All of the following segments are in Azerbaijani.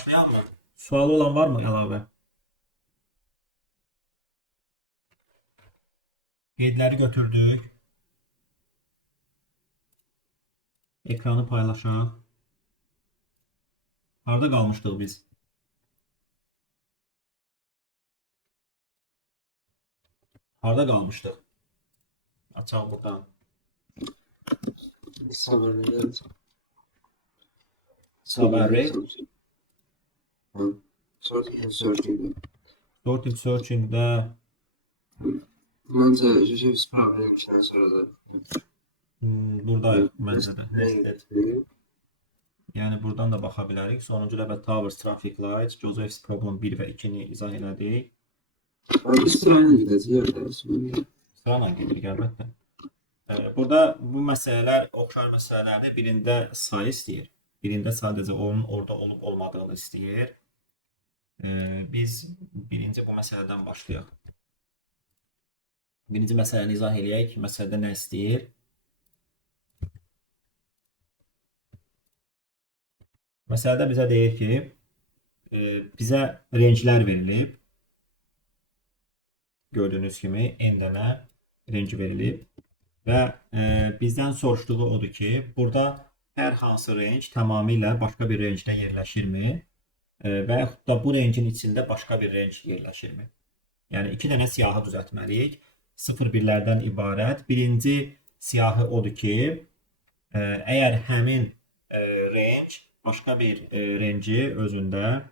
başlayalım mı? Sualı olan var mı əlavə? Qeydləri götürdük. Ekranı paylaşaq. Harda qalmışdıq biz? Harda qalmışdıq? Açaq buradan. Summary. Sorting searching'də Məncə Joseph problemdən sonra da buradayıq məncə də. Nested. Yəni buradan da baxa bilərik. Sonuncu növbə Towers Traffic Lights, Joseph's Problem 1 və 2-ni izah elədik. İsrail'e gidəcəyik. Sırayla gedirik əlbəttə. Burada bu məsələlər oxşar məsələlərdir. Birində sayı istəyir. Birində sadəcə onun orada olub olmadığını istəyir. Biz birinci bu məsələdən başlayaq. Birinci məsələni izah eləyək. Məsələdə nə istəyir? Məsələdə bizə deyir ki, bizə range'lər verilib. Gördüyünüz kimi n dənə range verilib. Və bizdən soruşduğu odur ki, burada hər hansı range tamamilə başqa bir rangedə yerləşirmi? Və yaxud da bu range'in içində başqa bir range yerləşirmi? Yəni, iki dənə siyahı düzəltməliyik. 0-1-lərdən ibarət. Birinci siyahı odur ki, əgər həmin range başqa bir range'i özündə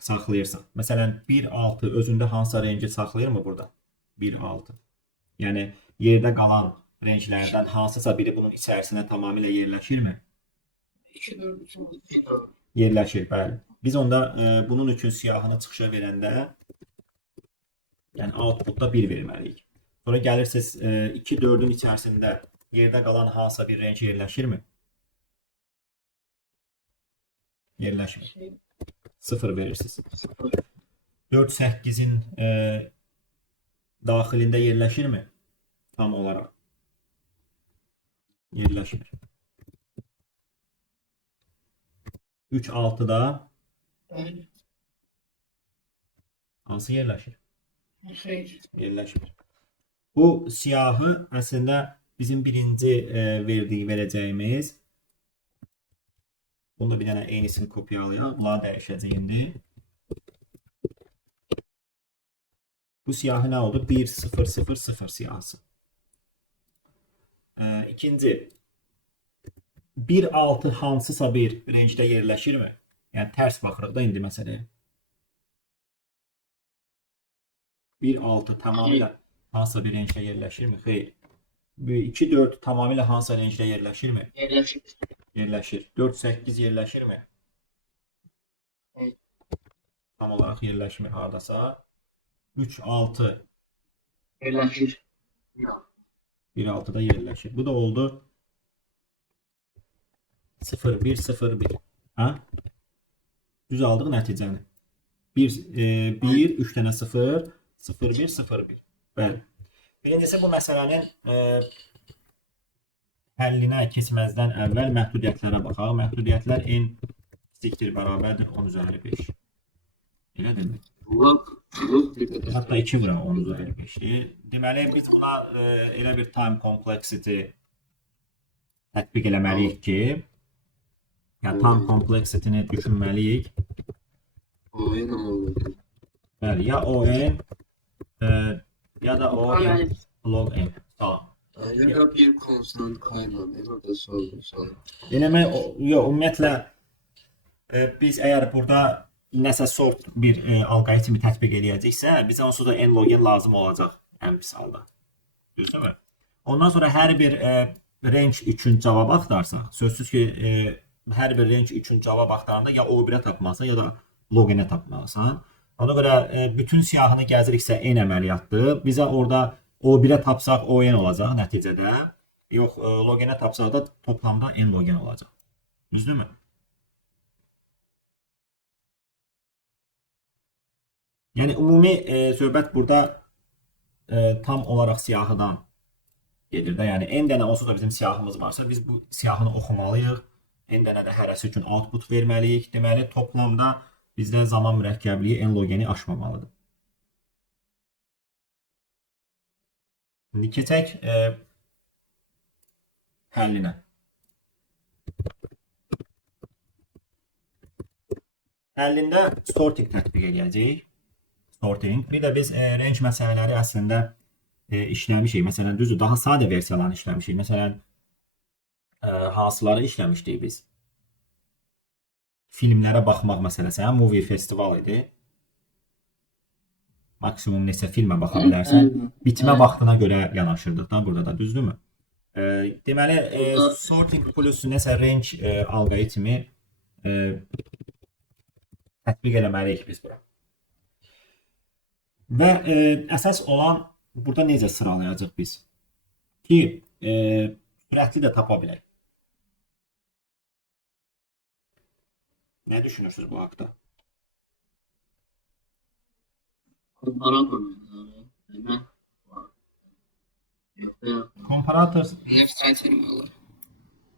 saxlayırsan. Məsələn, 1-6 özündə hansısa range'i saxlayırmı burada? 1-6. Yəni, yerdə qalan range'lərdən hansısa biri bunun içərisinə tamamilə yerləşirmi? 2-4. Yerləşir, bəli. Biz onda bunun üçün siyahını çıxışa verəndə, yəni outputda 1 verməliyik. Sonra gəlirsiniz 2-4-ün içərisində yerdə qalan hansısa bir range yerləşirmi? Yerləşmir. 0 verirsiniz. 4-8-in daxilində yerləşirmi? Tam olaraq. Yerləşmir. 3-6-da hansı yerləşir? Yerləşmir. Bu siyahı əslində bizim birinci verəcəyimiz. Bunda bir dənə eynisini kopyalayaq. Bunları dəyişəcək indi. Bu siyahı nə oldu? 1-0-0-0 siyahısı. İkinci. 1-6 hansısa bir range'də yerləşirmi? Yəni tərs baxırıq da indi məsələyə. 1-6 tamamilə hansısa bir range'də yerləşirmi? Xeyr. 2-4 tamamilə hansısa range'də yerləşirmi? Yerləşir. Yerləşir. 4-8 yerləşirmi? Evet. Tam olaraq yerləşmir hardasa. 3-6 Yerləşir. 1-6'da yerləşir. Bu da oldu 0-1-0-1. Ha? Düz aldıq nəticəni. 1, 3 dənə 0, 0-1, 0-1. Bəli. Birincisi bu məsələnin həllinə keçməzdən əvvəl məhdudiyyətlərə baxaq. Məhdudiyyətlər n siktir bərabərdir 10 üzəri 5. Elədirmi? Hətta 2 vura 10 üzəri 5-dir. Deməli, biz buna elə bir time complexity tətbiq eləməliyik ki, yəni time complexity-ni düşünməliyik. Bəli, ya ON ya da O log n. Tamam. Ya da bir konstant kaynağı. Burada sorun. Eləmək, yox, ümumiyyətlə biz əgər burada nəsə sort bir alqoritmi tətbiq eləyəcəksə, bizə onsuz da n log n lazım olacaq ən pis halda. Düzdürmü? Ondan sonra hər bir range üçün cavab axtarsaq, sözsüz ki, hər bir range üçün cavab axtaranda ya O1-ə tapmalısan, ya da log n-ə tapmalısan. Ona görə bütün siyahını gəziriksə n əməliyyatdır. Bizə orada O1-ə tapsaq ON olacaq nəticədə. Yox, log n-ə tapsaq da toplamda n log n olacaq. Düzdürmü? Yəni ümumi söhbət burada tam olaraq siyahıdan gedir də. Yəni n dənə onsuz da bizim siyahımız varsa, biz bu siyahını oxumalıyıq. n dənə də hərəsi üçün output verməliyik. Deməli, toplamda bizdə zaman mürəkkəbliyi n log n-i aşmamalıdır. İndi keçək həllinə. Həllində sorting tətbiq edəcəyik. Sorting. Bir də biz range məsələləri əslində işləmişik. Məsələn, düzdür, daha sadə versiyalarını işləmişik. Məsələn, hansıları işləmişdik biz? Filmlərə baxmaq məsələsi, movie festival idi. Maksimum neçə filmə baxa bilərsən. Bitmə vaxtına görə yanaşırdıq da burada da, düzdürmü? Deməli, sorting plus nəsə range alqoritmi tətbiq eləməliyik biz bura. Və əsas olan burada necə sıralayacaq biz? Ki, sürətli də tapa bilək. Nə düşünürsünüz bu haqda? Komparator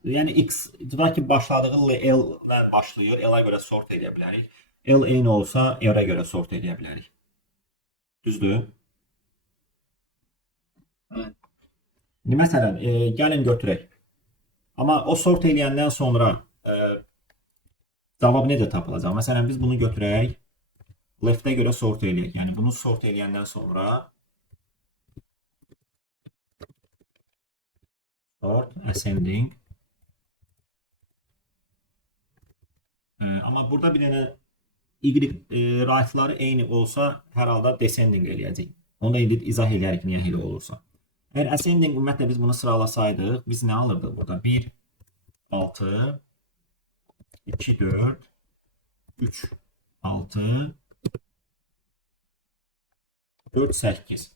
yəni x tutaq ki başladığı L-lə başlayır. L-ə görə sort edə bilərik. L eyni olsa R-ə görə sort edə bilərik. Düzdür? Məsələn, gəlin götürək. Amma o sort eləyəndən sonra cavab necə tapılacaq? Məsələn, biz bunu götürək. Left-ə görə sort eləyək. Yəni, bunu sort eləyəndən sonra sort, ascending. Amma burada bir dənə y right-ları eyni olsa, hər halda descending eləyəcək. Onu da indi izah eləyərik niyə elə olursa. Əgər ascending ümumiyyətlə biz bunu sıralasaydıq, biz nə alırdıq burada? 1, 6, 2, 4, 3, 6, 4, 8.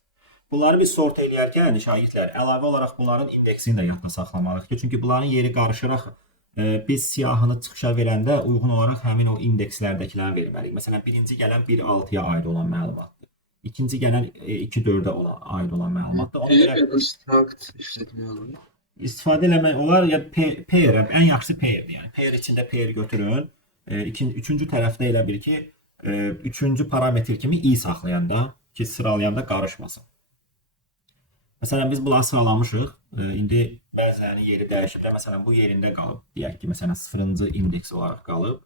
Bunları biz sort eləyərkən şagirdlər əlavə olaraq bunların indeksini də yadda saxlamalıyıq. Çünki bunların yeri qarışıraq biz siyahını çıxışa verəndə uyğun olaraq həmin o indekslərdəkiləri verməliyik. Məsələn, birinci gələn 1-6-ya aid olan məlumatdır. İkinci gələn 2-4-ə aid olan məlumatdır. Ona görə istifadə eləmək olar ya pair, ən yaxşısı pairdir. Yəni pair içində pair götürün. Üçüncü tərəfdə elə bir ki, üçüncü parametr kimi i saxlayanda ki, sıralayanda qarışmasın. Məsələn, biz bunları sıralamışıq. İndi bəzilərinin yeri dəyişiblər. Məsələn, bu yerində qalıb. Deyək ki, məsələn, 0-cı indeks olaraq qalıb.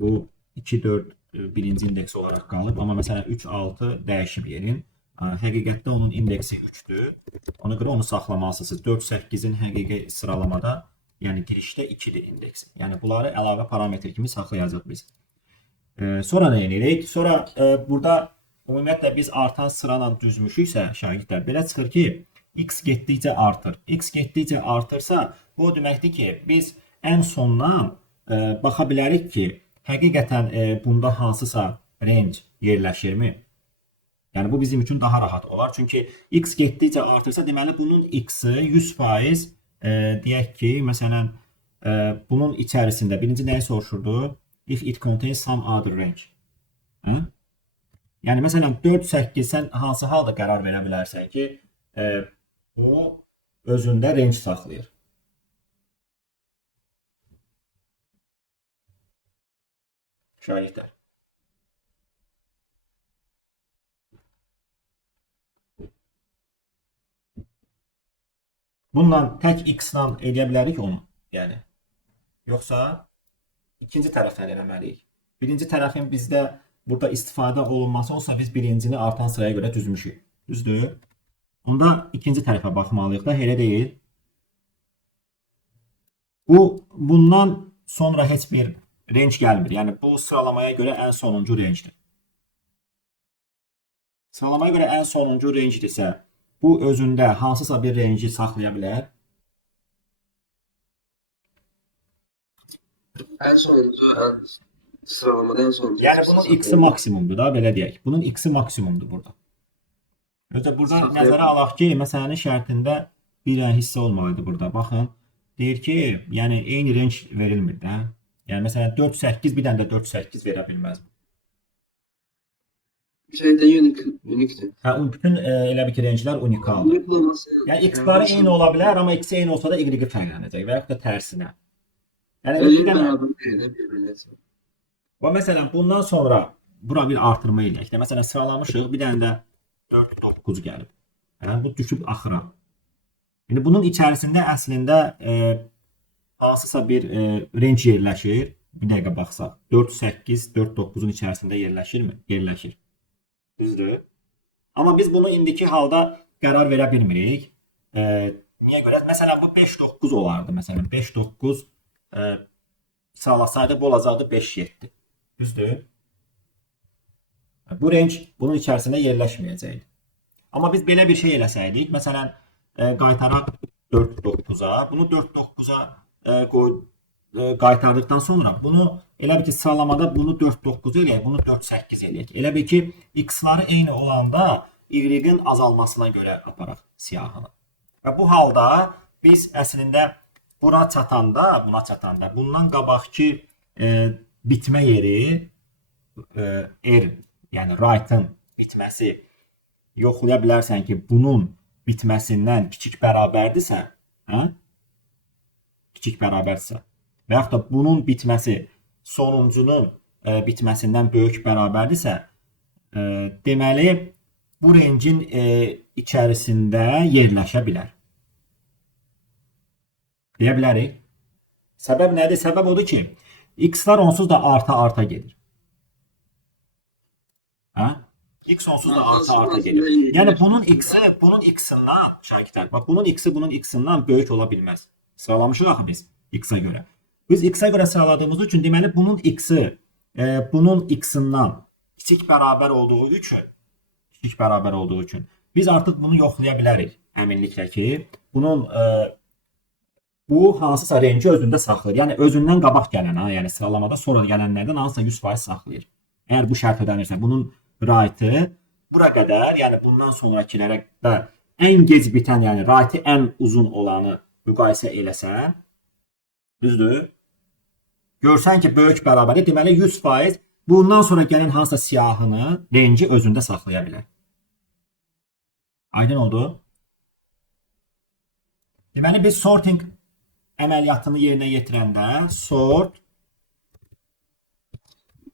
Bu 2-4 birinci indeks olaraq qalıb. Amma məsələn, 3-6 dəyişib yerin. Həqiqətdə onun indeksi 3-dür. Ona görə onu saxlamalısınız. 4-8-in həqiqi sıralamada, yəni girişdə 2-dir indeksi. Yəni, bunları əlavə parametr kimi saxlayacaq biz. Sonra nə edirik? Sonra burada ümumiyyətlə biz artan sırayla düzmüşüksə, şagirdlər, belə çıxır ki, x getdikcə artır. X getdikcə artırsa, bu deməkdir ki, biz ən sondan baxa bilərik ki, həqiqətən bunda hansısa range yerləşirmi? Yəni, bu bizim üçün daha rahat olar. Çünki x getdikcə artırsa, deməli, bunun x-i 100% deyək ki, məsələn, bunun içərisində birinci nəyi soruşurdu? If it contains some other range. Yəni, məsələn, 4-8 sən hansı halda qərar verə bilərsən ki, o özündə range saxlayır. Şagirdlər. Bununla tək x-la edə bilərik onu, yəni. Yoxsa ikinci tərəfdən eləməliyik. Birinci tərəfin bizdə burada istifadə olunması olsa, biz birincini artan sıraya görə düzmüşük. Düzdür? Onda ikinci tərəfə baxmalıyıq da, elə deyil. Bundan sonra heç bir range gəlmir. Yəni, bu sıralamaya görə ən sonuncu rangedir. Sıralamaya görə ən sonuncu rangedirsə, bu özündə hansısa bir range'i saxlaya bilər. Ən sonuncu, sıralamada ən sonuncu. Yəni, bunun x-i maksimumdur da, belə deyək. Bunun x-i maksimumdur burada. Özdə burada nəzərə alaq ki, məsələnin şərtində bir hissə olmalıdır burada. Baxın, deyir ki, yəni eyni range verilmir də. Yəni, məsələn, 4-8, bir dənə də 4-8 verə bilməz. Şeydə unikdir. Bütün elə bir ki, range'lər unikaldır. Yəni, x-ları eyni ola bilər, amma x eyni olsa da y-i fərqlənəcək və yaxud da tərsinə. Yəni bir Ölüm dənə beraber değil de birbirine. və məsələn bundan sonra bura bir artırma eləyək də. Məsələn sıralamışıq, bir dənə də 4 9 gəlib. Hə, bu düşüb axıra. İndi bunun içərisində əslində hansısa bir range yerləşir. Bir dəqiqə baxsaq. 4 8 4 9-un içərisində yerləşirmi? Yerləşir. Düzdür? Amma biz bunu indiki halda qərar verə bilmirik. Niyə görə? Məsələn bu 5 9 olardı. Məsələn 5 9 sıralasaydı bu olacaqdı 5 7. Düzdür? Bu range bunun içərisində yerləşməyəcəkdi. Amma biz belə bir şey eləsəydik, məsələn qaytaraq 4 9-a, bunu 4 9-a qaytardıqdan sonra bunu elə bil ki sıralamada bunu 4 9 eləyək, bunu 4 8 eləyək. Elə bil ki x-ları eyni olanda y-in azalmasına görə aparaq siyahını. Və bu halda biz əslində buna çatanda bundan qabaqki bitmə yeri r, yəni right-ın bitməsi yoxlaya bilərsən ki, bunun bitməsindən kiçik bərabərdirsə, hə? Kiçik bərabərdirsə və yaxud da bunun bitməsi sonuncunun bitməsindən böyük bərabərdirsə, deməli bu rangein içərisində yerləşə bilər. Deyə bilərik. Səbəb nədir? Səbəb odur ki, x-lar onsuz da arta gedir. Hə? X onsuz da arta gedir. Yəni bunun x-ından şagirdlər, bax bunun x-i bunun x-ından böyük ola bilməz. Sıralamışıq axı biz x-a görə. Biz x-a görə sıraladığımız üçün deməli bunun x-i bunun x-ından kiçik bərabər olduğu üçün biz artıq bunu yoxlaya bilərik əminliklə ki, bunun bu hansısa range özündə saxlayır. Yəni özündən qabaq gələn, yəni sıralamada sonra gələnlərdən hansısa 100% saxlayır. Əgər bu şərt ödənirsə, bunun right-ı bura qədər, yəni bundan sonrakilərə də ən gec bitən, yəni right-ı ən uzun olanı müqayisə eləsən, düzdür? Görsən ki, böyük bərabərdir, deməli 100% bundan sonra gələn hansısa siyahını range özündə saxlaya bilər. Aydın oldu? Deməli biz sorting əməliyyatını yerinə yetirəndə sort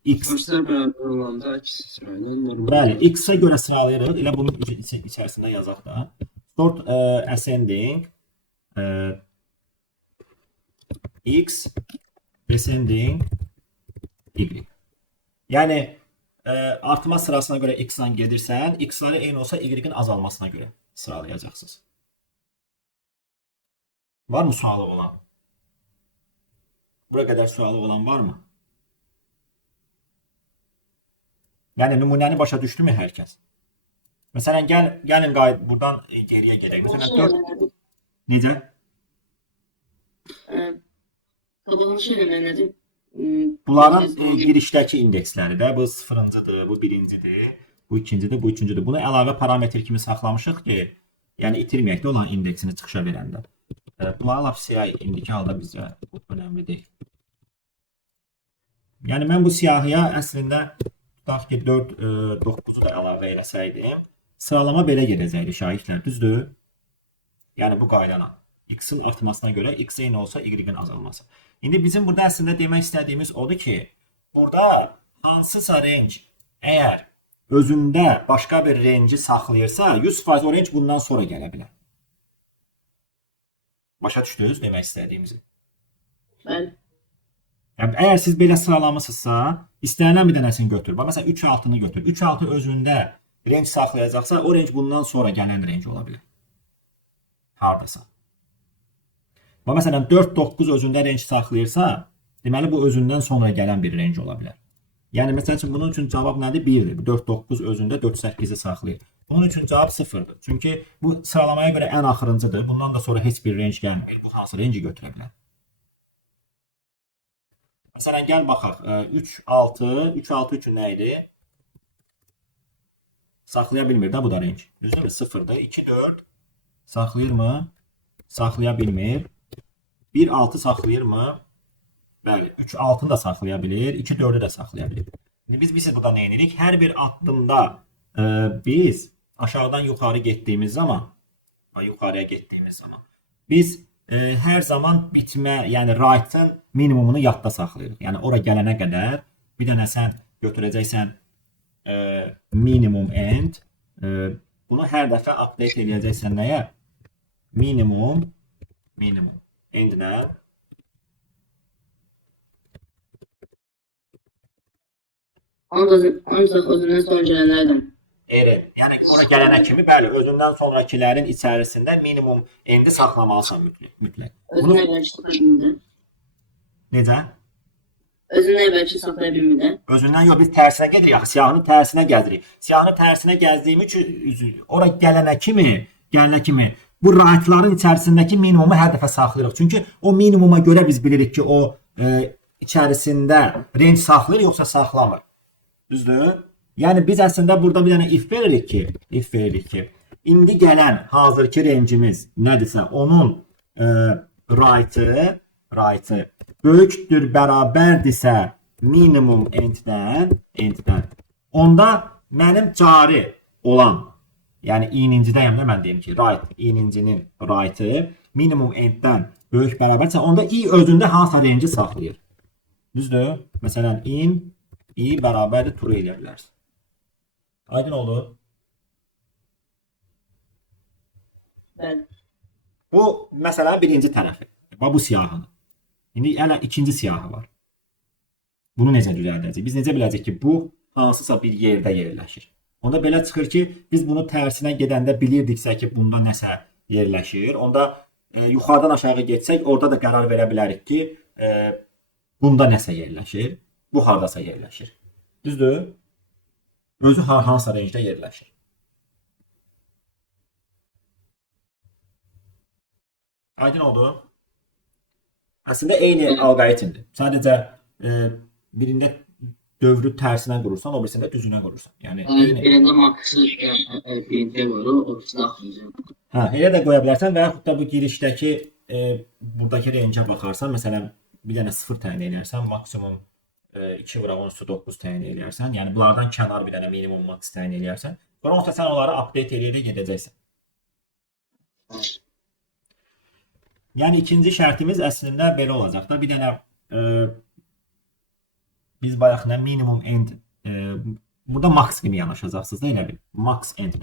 x Xüsusən beraber olanda ikisi sırayla normal. bəli, x-ə görə sıralayırıq. Elə bunun içərisində yazaq da. Sort ascending x descending y. Yəni artma sırasına görə x-la gedirsən, x-ları eyni olsa y-in azalmasına görə sıralayacaqsınız. Var mı sualı olan? Bura qədər sualı olan var mı? Yəni nümunəni başa düşdümü hər kəs? Məsələn gəlin buradan geriyə gedək. Məsələn 4 necə? Qabaqlı şeylər nədir? Bunların girişdəki indeksləri də bu 0-cıdır, bu 1-cidir, bu 2-cidir, bu 3-cüdür. Bunu əlavə parametr kimi saxlamışıq ki, yəni itirməyək də olan indeksini çıxışa verəndə. Bunların lap siyahı indiki halda bizə önəmli deyil. Yəni mən bu siyahıya əslində tutaq ki 4 9-u da əlavə eləsəydim, sıralama belə gedəcəkdi şagirdlər, düzdür? Yəni bu qaydana. X-in artmasına görə x eyni olsa y-in azalması. İndi bizim burada əslində demək istədiyimiz odur ki, burada hansısa range əgər özündə başqa bir range saxlayırsa, 100% o range bundan sonra gələ bilər. Başa düşdünüz demək istədiyimizi? Bəli. Yəni, əgər siz belə sıralamısınızsa, istənilən bir dənəsini götür. Məsələn, 3-6-nı götür. 3-6 özündə range saxlayacaqsa, o range bundan sonra gələn range ola bilər. Hardasa. Məsələn, 4-9 özündə range saxlayırsa, deməli bu özündən sonra gələn bir range ola bilər. Yəni, məsəl üçün, bunun üçün cavab nədir? 1-dir. 4-9 özündə 4-8-i saxlayır. Bunun üçün cavab 0-dır. Çünki bu sıralamaya görə ən axırıncıdır. Bundan da sonra heç bir range gəlmir. Bu hansı range götürə bilər? Məsələn, gəl baxaq. 3-6. 3-6 üçün nə idi? Saxlaya bilmir də bu da range. Düzdürmü? 0-dır. 2-4 saxlayır mı? Saxlaya bilmir. 1-6 saxlayır mı? Bəli. 3-6-nı da saxlaya bilir. 2-4-ü də saxlaya bilir. Biz burada nə edirik? Hər bir addımda biz aşağıdan yuxarı getdiyimiz zaman, biz hər zaman bitmə, yəni right-ın minimumunu yadda saxlayırıq. Yəni ora gələnə qədər bir dənə sən götürəcəksən minimum end. Bunu hər dəfə update edəcəksən nəyə? Minimum end nə? Ancaq özündən sonra gələnlərdən. Eren. Yəni ora gələnə kimi bəli, özündən sonrakilərin içərisində minimum endi saxlamalısan mütləq. Özünə əvvəlki saxlaya bilmirdi. Necə? Özünə əvvəlki saxlaya bilmirdi. Özündən yox, biz tərsinə gedirik, axı siyahının tərsinə gəzirik. Siyahının tərsinə gəzdiyimiz üçün ora gələnə kimi bu right-ların içərisindəki minimumu hər dəfə saxlayırıq. Çünki o minimuma görə biz bilirik ki, o içərisində range saxlayır yoxsa saxlamır. Düzdür? Yəni biz əslində burada bir dənə if veririk ki, indi gələn hazırki range'imiz nədirsə, onun right-ı böyükdür, bərabərdirsə minimum enddən, onda mənim cari olan, yəni i'nincidəyəm də mən deyim ki, i'nincinin right-ı minimum enddən böyük bərabərdirsə, onda i özündə hansısa range'i saxlayır. Düzdür? Məsələn, i bərabərdir true eləyə bilərsən. Aydın oldu. Bəli. Bu məsələn birinci tərəfi. Bu siyahının. İndi hələ ikinci siyahı var. Bunu necə düzəldəcəyik? Biz necə biləcəyik ki, bu hansısa bir yerdə yerləşir? Onda belə çıxır ki, biz bunu tərsinə gedəndə bilirdiksə ki, bunda nəsə yerləşir. Onda yuxarıdan aşağı getsək, orada da qərar verə bilərik ki, bunda nəsə yerləşir. Bu hardasa yerləşir. Düzdür? Özü hansısa rangedə yerləşir. Aydın oldu? Əslində eyni alqoritmdir. Sadəcə birində dövrü tərsinə qurursan, o birisində düzünə qurursan. Yəni eyni. Birində maksı birinci vurur, ortasında axırıncı. Hə, elə də qoya bilərsən və yaxud da bu girişdəki buradakı rangeə baxarsan, məsələn, bir dənə 0 təyin edərsən, maksimum 2 vura 10 üstü 9 təyin edərsən. Yəni bunlardan kənar bir dənə minimum max təyin edərsən. Sonra sən onları update edərək gedəcəksən. Yəni ikinci şərtimiz əslində belə olacaq da. Bir dənə biz bayaq nə minimum end burada max kimi yanaşacaqsınız da elə bil. Max end.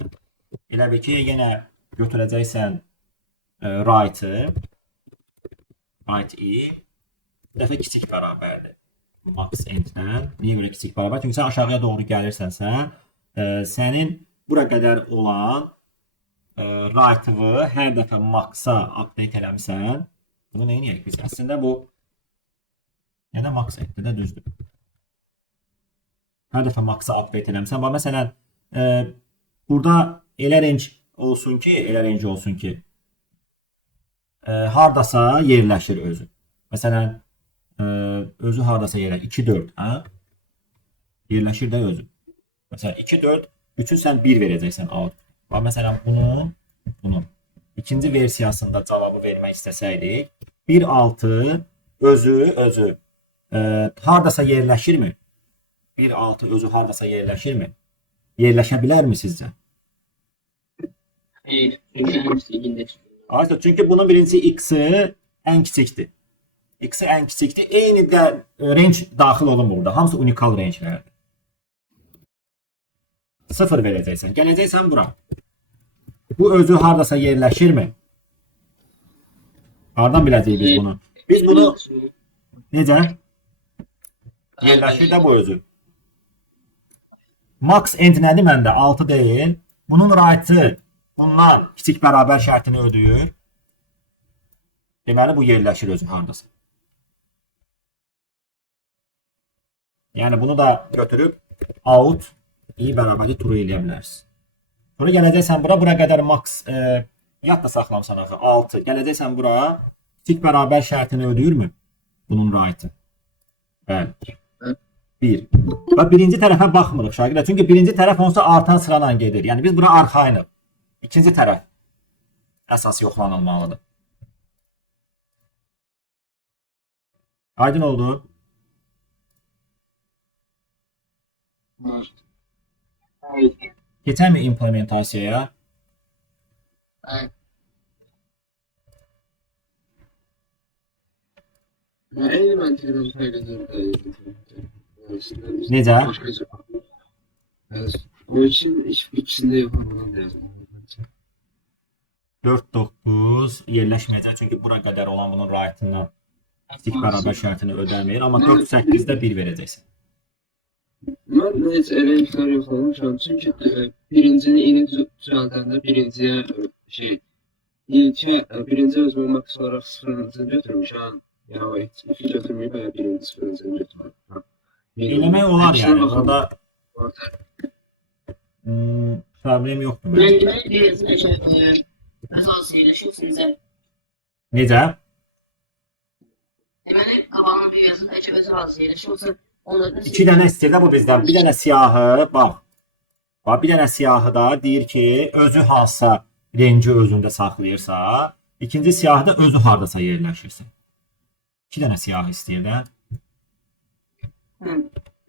Elə bil ki, yenə götürəcəksən right-ı dəfə kiçik bərabərdir. Max enddən. Niyə görə kiçik bərabər? Çünki sən aşağıya doğru gəlirsənsə, sənin bura qədər olan right-ı hər dəfə max-a update eləmişsən. Bunu nə edək biz? Əslində bu ya da max enddə də düzdür. Hər dəfə max-a update eləmişsən. Bax, məsələn, burada elə range olsun ki, hardasa yerləşir özü. Məsələn, özü hardasa yerə 2-4, hə? Yerləşir də özü. Məsələn 2-4, 3-ü sən 1 verəcəksən out. Bax məsələn bunun ikinci versiyasında cavabı vermək istəsəydik, 1-6 özü hardasa yerləşirmi? 1-6 özü hardasa yerləşirmi? Yerləşə bilərmi sizcə? Aydın, çünki bunun birincisi x-i ən kiçikdir. X-i ən kiçikdir. Eyni də range daxil olunmur burada. Hamısı unikal rangelərdir. 0 verəcəksən. Gələcəksən bura. Bu özü hardasa yerləşirmi? Hardan biləcəyik biz bunu? Biz bunu necə? Yerləşir də bu özü. Max end nədir məndə? 6 deyil. Bunun right-ı bundan kiçik bərabər şərtini ödəyir. Deməli bu yerləşir özü hardasa. Yəni bunu da götürüb out i bərabərli true eləyə bilərsiniz. Sonra gələcəksən bura qədər max yadda saxlamısan axı 6. Gələcəksən bura kiçik bərabər şərtini ödəyirmi? Bunun right-ı. Bəli. 1. Və birinci tərəfə baxmırıq şagirdlər. Çünki birinci tərəf onsuz artan sırayla gedir. Yəni biz bura arxayınıq. İkinci tərəf əsas yoxlanılmalıdır. Aydın oldu? Keçək mi implementasiyaya? Elementlərdən fərqlənir. Necə? O için ikisini de yapamadan lazım. 4-9 yerləşməyəcək çünki bura qədər olan bunun right-ından kiçik bərabər şərtini ödəmir, amma 4-8-də 1 verəcəksən. Ben heç elementlər yoxlamışam. Çünki birincini ini düzəldəndə birinciyə birinci özümə maks olaraq sıfırıncını götürmüşəm. Ya iki götürməyib və birinci sıfırıncını götürmüşəm. Eləmək olar yəni. Orada problem yoxdur məncə. Ben de bir yazı açar. Azalsın yerleşiyorsunuz. Necə? Deməli, qabağına bir yazı açar. Azalsın yerleşiyorsun. Onları 2 dənə istəyir də bu bizdən. Bir dənə siyahı, bax. Bax, bir dənə siyahı da deyir ki, özü hansısa renci özündə saxlayırsa, ikinci siyahı da özü hardasa yerləşirsin. 2 dənə siyahı istəyir də.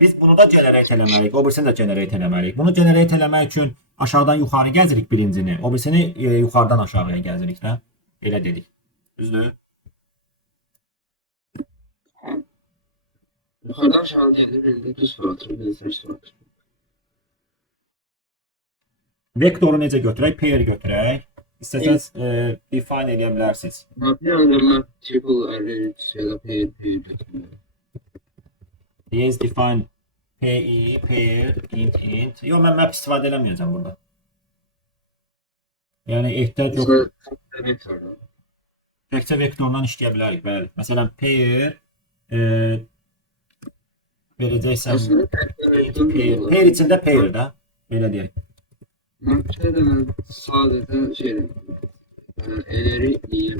Biz bunu da generate eləməliyik, o birisini də generate eləməliyik. Bunu generate eləmək üçün aşağıdan yuxarı gəzirik birincini, o birisini yuxarıdan aşağıya gəzirik də. Elə dedik. Düzdür? Yukarıdan aşağı geldi, birinde düz fırlatır, birinde ters fırlatır. Vektoru necə götürək? Pair götürək. İstəsəniz define eləyə bilərsiniz. Ben triple array ya da pair götürüyorum. Yes, define PI, pair, int. Yox, mən map istifadə eləməyəcəm burada. Yəni ehtiyac yox. Təkcə vektordan işləyə bilərik, bəli. Məsələn, pair verəcəksən pair içində pair də. Belə deyək. Map'te ben sadece eleri iyi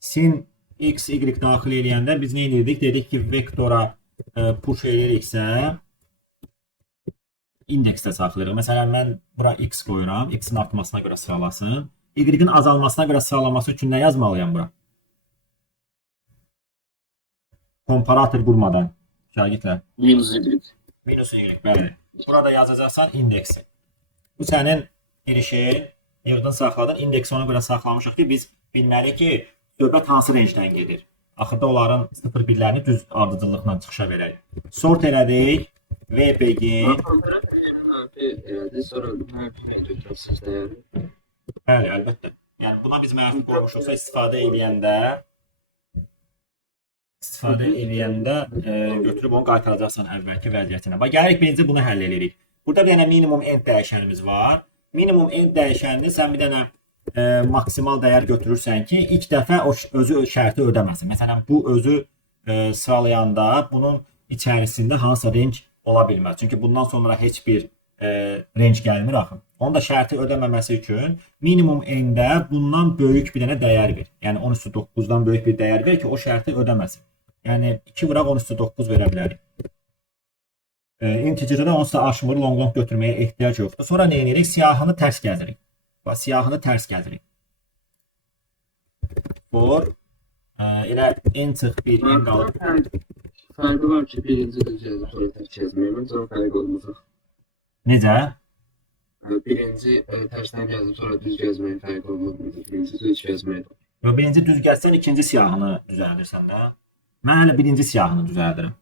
Sin x, y daxil eləyəndə biz nə edirdik? Dedik ki, vektora push eləyiriksə indeksdə saxlayırıq. Məsələn, mən bura x qoyuram. X-in artmasına görə sıralasın. Y-in azalmasına görə sıralaması üçün nə yazmalıyam bura? Komparator qurmadan. Şagirdlər. Minus y. Minus y, bəli. Burada yazacaqsan indeksi. Bu sənin girişin, yığdın saxladın, indeksi ona görə saxlamışıq ki, biz bilməliyik ki, söhbət hansı rencdən gedir. Axırda onların 0-1-lərini düz ardıcıllıqla çıxışa verək. Sort elədik, v begin. Sonra götürürsünüz değerli. Bəli, əlbəttə. Yəni buna biz mənfi qoymuşuqsa istifadə eləyəndə götürüb onu qaytaracaqsan əvvəlki vəziyyətinə. Bax, gəlirik birinci bunu həll edirik. Burada bir dənə minimum end dəyişənimiz var. Minimum end dəyişənini sən bir dənə maksimal dəyər götürürsən ki, ilk dəfə özü şərti ödəməsin. Məsələn, bu özü sıralayanda bunun içərisində hansısa range ola bilməz. Çünki bundan sonra heç bir range gəlmir axı. Onun da şərti ödəməməsi üçün minimum n-də bundan böyük bir dənə dəyər ver. Yəni 10^9-dan böyük bir dəyər ver ki, o şərti ödəməsin. Yəni 2 vuraq 10^9 verə bilərik. Integerdə onsuz da aşmır, long götürməyə ehtiyac yoxdur. Sonra nə edirik? Siyahını tərs gəzirik. Bax, siyahını tərs gəzirik. For elə n çıx bir n qalır. Farkı var ki, birinci düz yazıp sonra ters yazmıyorum. Sonra fark olmayacaq. Necə? Birinci tersten yazıp sonra düz yazmayın fark olmayacaq. Birinci düz yazmayın. Birinci düz gəlsən, ikinci siyahını düzəldirsən də. Mən hələ birinci siyahını düzəldirəm.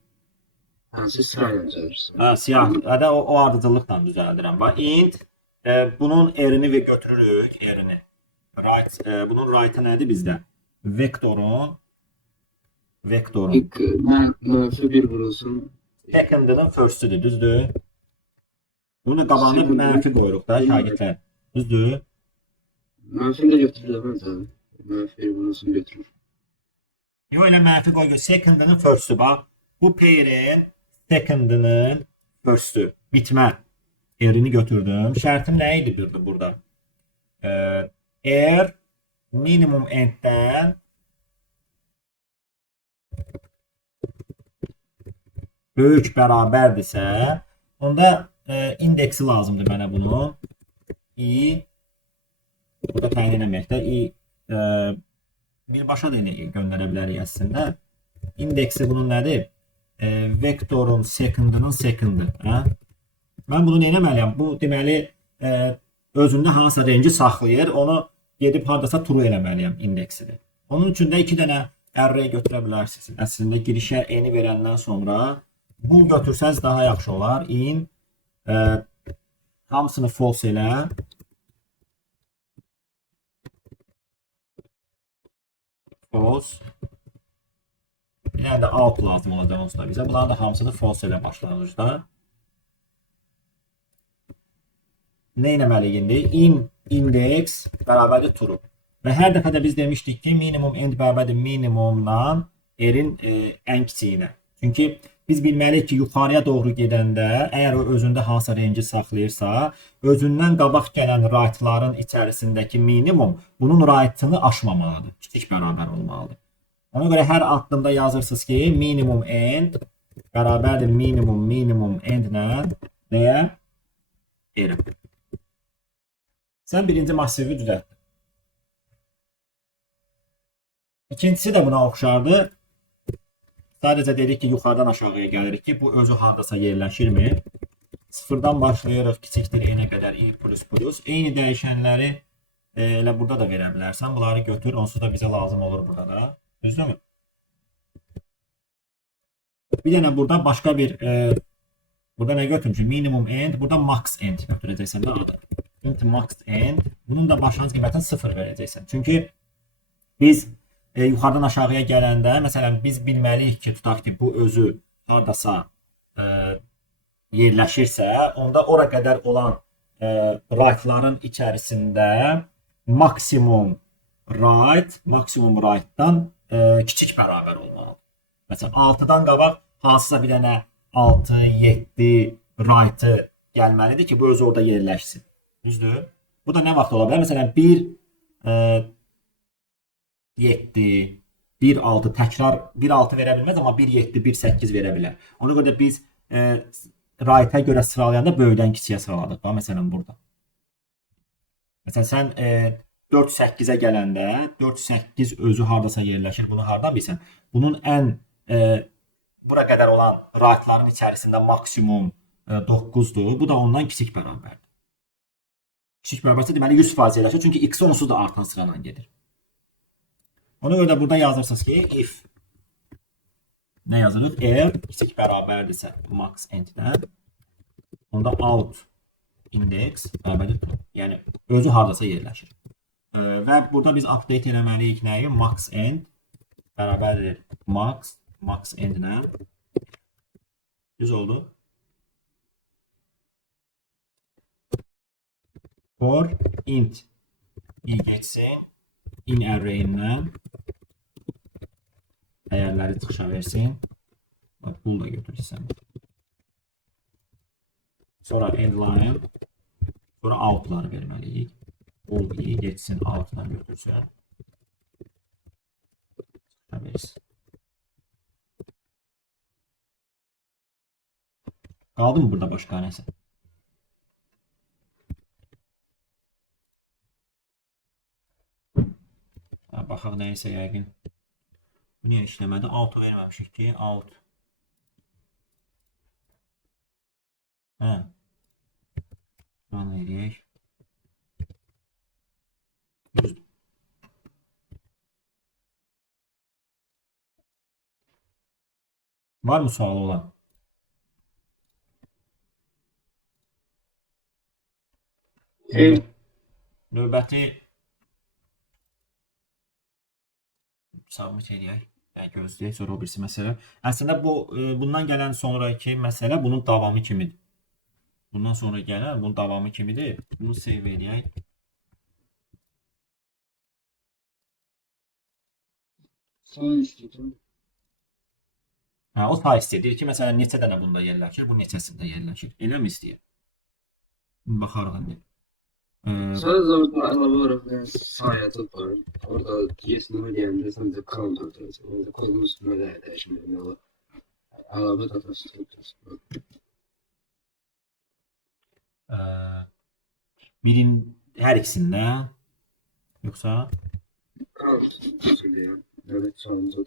Siz sırayla düzəldirsiniz. Siyah, o ardıcıllıqla düzəldirəm. Bax, int bunun r-ni və götürürük, r-ni. Right, bunun right-ı nədir bizdə? Vektorun İlk mənfi bir vurulsun. second-ının first-üdür, düzdür? Bunun qabağına mənfi qoyuruq da, şagirdlər. Düzdür? Mənfi də götürüləməz abi. Mənfi bir vurulsun götürür. Yox, elə mənfi qoy, second-ının first-ü, bax. Bu pairin second-ının first-ü, bitmə. R-ni götürdüm. Şərtim nə idi burada? R minimum end-dən böyük bərabərdirsə, onda indeksi lazımdır mənə bunun. I burada təyin eləməkdə birbaşa da göndərə bilərik əslində. İndeksi bunun nədir? Vektorun second-ının second-ı. Mən bunu nə etməliyəm? Bu deməli özündə hansısa range saxlayır, onu gedib hardasa true eləməliyəm indeksidir. Onun üçün də 2 dənə array götürə bilərsiniz. Əslində girişə n-i verəndən sonra bool götürsəz daha yaxşı olar. In hamısını false elə. False. Yəni də out lazım olacaq onsuz da bizə. Bunların da hamısını false elə başlanğıcda. Nə etməliyik indi? In index bərabərdir true. Və hər dəfə də biz demişdik ki, minimum end bərabərdir minimumdan r-in ən kiçiyinə. Çünki biz bilməliyik ki, yuxarıya doğru gedəndə, əgər o özündə hansı range saxlayırsa, özündən qabaq gələn right-ların içərisindəki minimum bunun right-ını aşmamalıdır. Kiçik bərabər olmalıdır. Ona görə hər addımda yazırsınız ki, minimum end bərabərdir minimum endlə nəyə? R. Sən birinci massivi düzəltdin. İkincisi də buna oxşardır. Sadəcə dedik ki, yuxarıdan aşağıya gəlirik ki, bu özü hardasa yerləşirmi? Sıfırdan başlayırıq, kiçikdir n-ə qədər i plus plus. Eyni dəyişənləri elə burada da verə bilərsən. Bunları götür, onsuz da bizə lazım olur burada da. Düzdürmü? Bir dənə burada başqa bir burada nə götürmüşüm? Minimum end, burada max end götürəcəksən də adı. Int max end. Bunun da başlanğıc qiymətini 0 verəcəksən. Çünki biz yuxarıdan aşağıya gələndə, məsələn, biz bilməliyik ki, tutaq ki, bu özü hardasa yerləşirsə, onda ora qədər olan right-ların içərisində maksimum right-dan kiçik bərabər olmalıdır. Məsələn, 6-dan qabaq hansısa bir dənə 6, 7 right-ı gəlməlidir ki, bu özü orada yerləşsin. Düzdür? Bu da nə vaxt ola bilər? Məsələn, 1 7, 1 6 təkrar 1 6 verə bilməz, amma 1 7, 1 8 verə bilər. Ona görə də biz right-ə görə sıralayanda böyükdən kiçiyə sıraladıq. Məsələn, burada. Məsələn, sən 4 8-ə gələndə 4 8 özü hardasa yerləşir. Bunu hardan bilsən? Bunun ən bura qədər olan right-ların içərisində maksimum 9-dur. Bu da ondan kiçik bərabərdir. Kiçik bərabərsə deməli 100% yerləşir. Çünki x onsuz da artan sırayla gedir. Ona görə də burada yazırsınız ki, if nə yazırıq? R kiçik bərabərdirsə max enddən, onda out index bərabərdir true. Yəni özü hardasa yerləşir. Və burada biz update eləməliyik nəyi? Max end bərabərdir max endinə. Düz oldu. For int i geçsin in array'indən dəyərləri çıxışa versin. Bax, bunu da götürürsən. Sonra end line, sonra out'ları verməliyik. Bool i geçsin out'dan götürsün. Çıxışa versin. Qaldı mı burada başqa nəsə? Baxaq nəyəsə yəqin. Bu niyə işləmədi? Out verməmişik ki, out. Run edək. Düzdür. Var mı sualı olan? Növbəti submit edək. Gözləyək, sonra o birisi məsələ. Əslində bundan gələn sonraki məsələ bunun davamı kimidir. Bundan sonra gələn bunun davamı kimidir. Bunu save edək. Say istəyirəm. O say istəyir. Deyir ki, məsələn, neçə dənə bunda yerləşir, bu neçəsində yerləşir. Elə mi istəyir? Baxarıq indi. Sadəcə orada əlavə olaraq sayatı var. Orada yes-no deyəndə sən də count atacaqsan. Orada kodun üstünə də dəyişməli olar. Əlavə datası tutacaqsan. Birin hər ikisində yoxsa Count tutacaqsan. Evet, sonunda.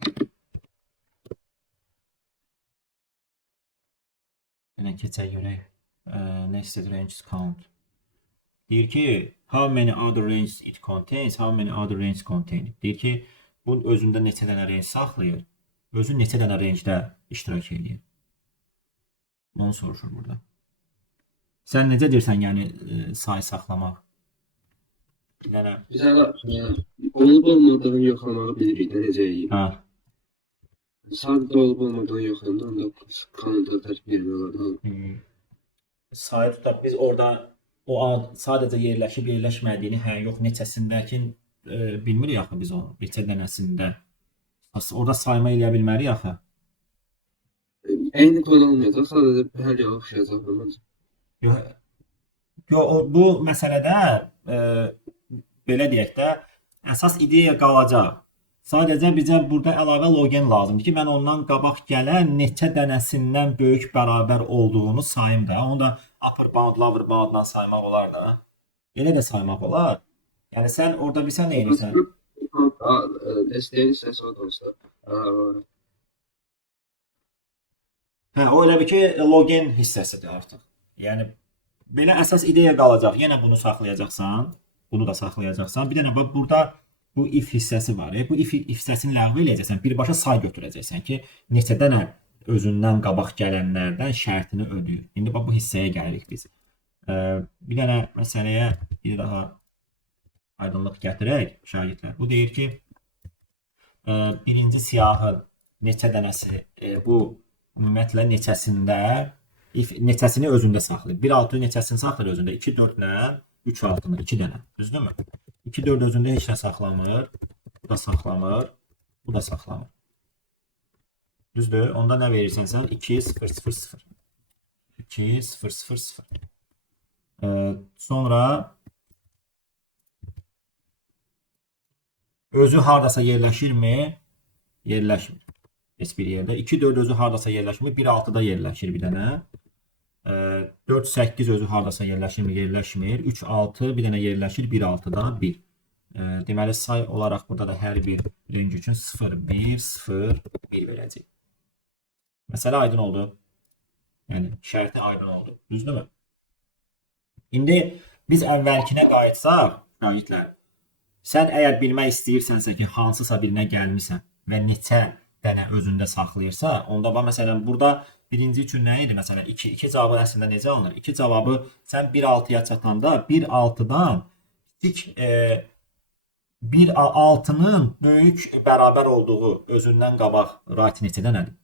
Yine keçək görək. Nested ranges count. Deyir ki, how many other ranges it contains, how many other ranges contain. Deyir ki, Bu özündə neçə dənə range saxlayır? Özü neçə dənə rangedə iştirak edir? Onu soruşur burada. Sən necə deyirsən, yəni sayı saxlamaq? Bir dənə Mesela olup olmadığını yoklamağı bilirik de necəyi. ha, Sadece olup olmadığını yoklamada onda kanıtı ters bir yollardan. sayı tutaq. Biz orada o ad sadəcə yerləşib yerləşmədiyini, hə, yox, neçəsindəki bilmirik axı biz onu. Neçə dənəsində. Orada sayma eləyə bilmərik axı. Eyni konu olmayacak. Sadece her yol okşayacak. Yox, bu məsələdə belə deyək də, əsas ideya qalacaq. Sadəcə bizə burada əlavə loqen lazımdır ki, mən ondan qabaq gələn neçə dənəsindən böyük bərabər olduğunu sayım da. Onu da upper bound, lower boundla saymaq olar da. Elə də saymaq olar. Yəni sən orada bilsən nə edirsən? Desteğin sesi olursa. Hə, o elə bir ki, loqen hissəsidir artıq. Yəni belə əsas ideya qalacaq. Yenə bunu saxlayacaqsan, bunu da saxlayacaqsan. Bir dənə bax burada bu if hissəsi var. Bu if hissəsini ləğv edəcəksən. Birbaşa say götürəcəksən ki, neçə dənə özündən qabaq gələnlərdən şərtini ödəyir. İndi bax bu hissəyə gəlirik biz. Bir dənə məsələyə bir daha aydınlıq gətirək şagirdlər. Bu deyir ki, birinci siyahın neçə dənəsi bu ümumiyyətlə neçəsində neçəsini özündə saxlayır. 1-6 neçəsini saxlayır özündə. 2-4 nə? 3-6-nı 2 dənə. Düzdürmü? 2-4 özündə heç nə saxlamır. Bu da saxlamır. Bu da saxlamır. Düzdür? Onda nə verirsən sən? 2-0-0-0. 2-0-0-0. Sonra özü hardasa yerləşirmi? Yerləşmir. Heç bir yerdə. 2-4 özü hardasa yerləşmir. 1-6-da yerləşir bir dənə. 4-8 özü hardasa yerləşirmi? Yerləşmir. 3-6 bir dənə yerləşir. 1-6-da 1. Deməli say olaraq burada da hər bir range üçün 0-1, 0-1 verəcək. Məsələ aydın oldu. Yəni şərti aydın oldu. Düzdürmü? İndi biz əvvəlkinə qayıtsaq, şagirdlər, sən əgər bilmək istəyirsənsə ki, hansısa birinə gəlmisən və neçə dənə özündə saxlayırsa, onda bax məsələn burada birinci üçün nə idi? Məsələn 2 cavabı əslində necə alınır? 2 cavabı sən 1-6-ya çatanda 1-6-dan kiçik 1-6-nın böyük bərabər olduğu özündən qabaq right neçə dənədir?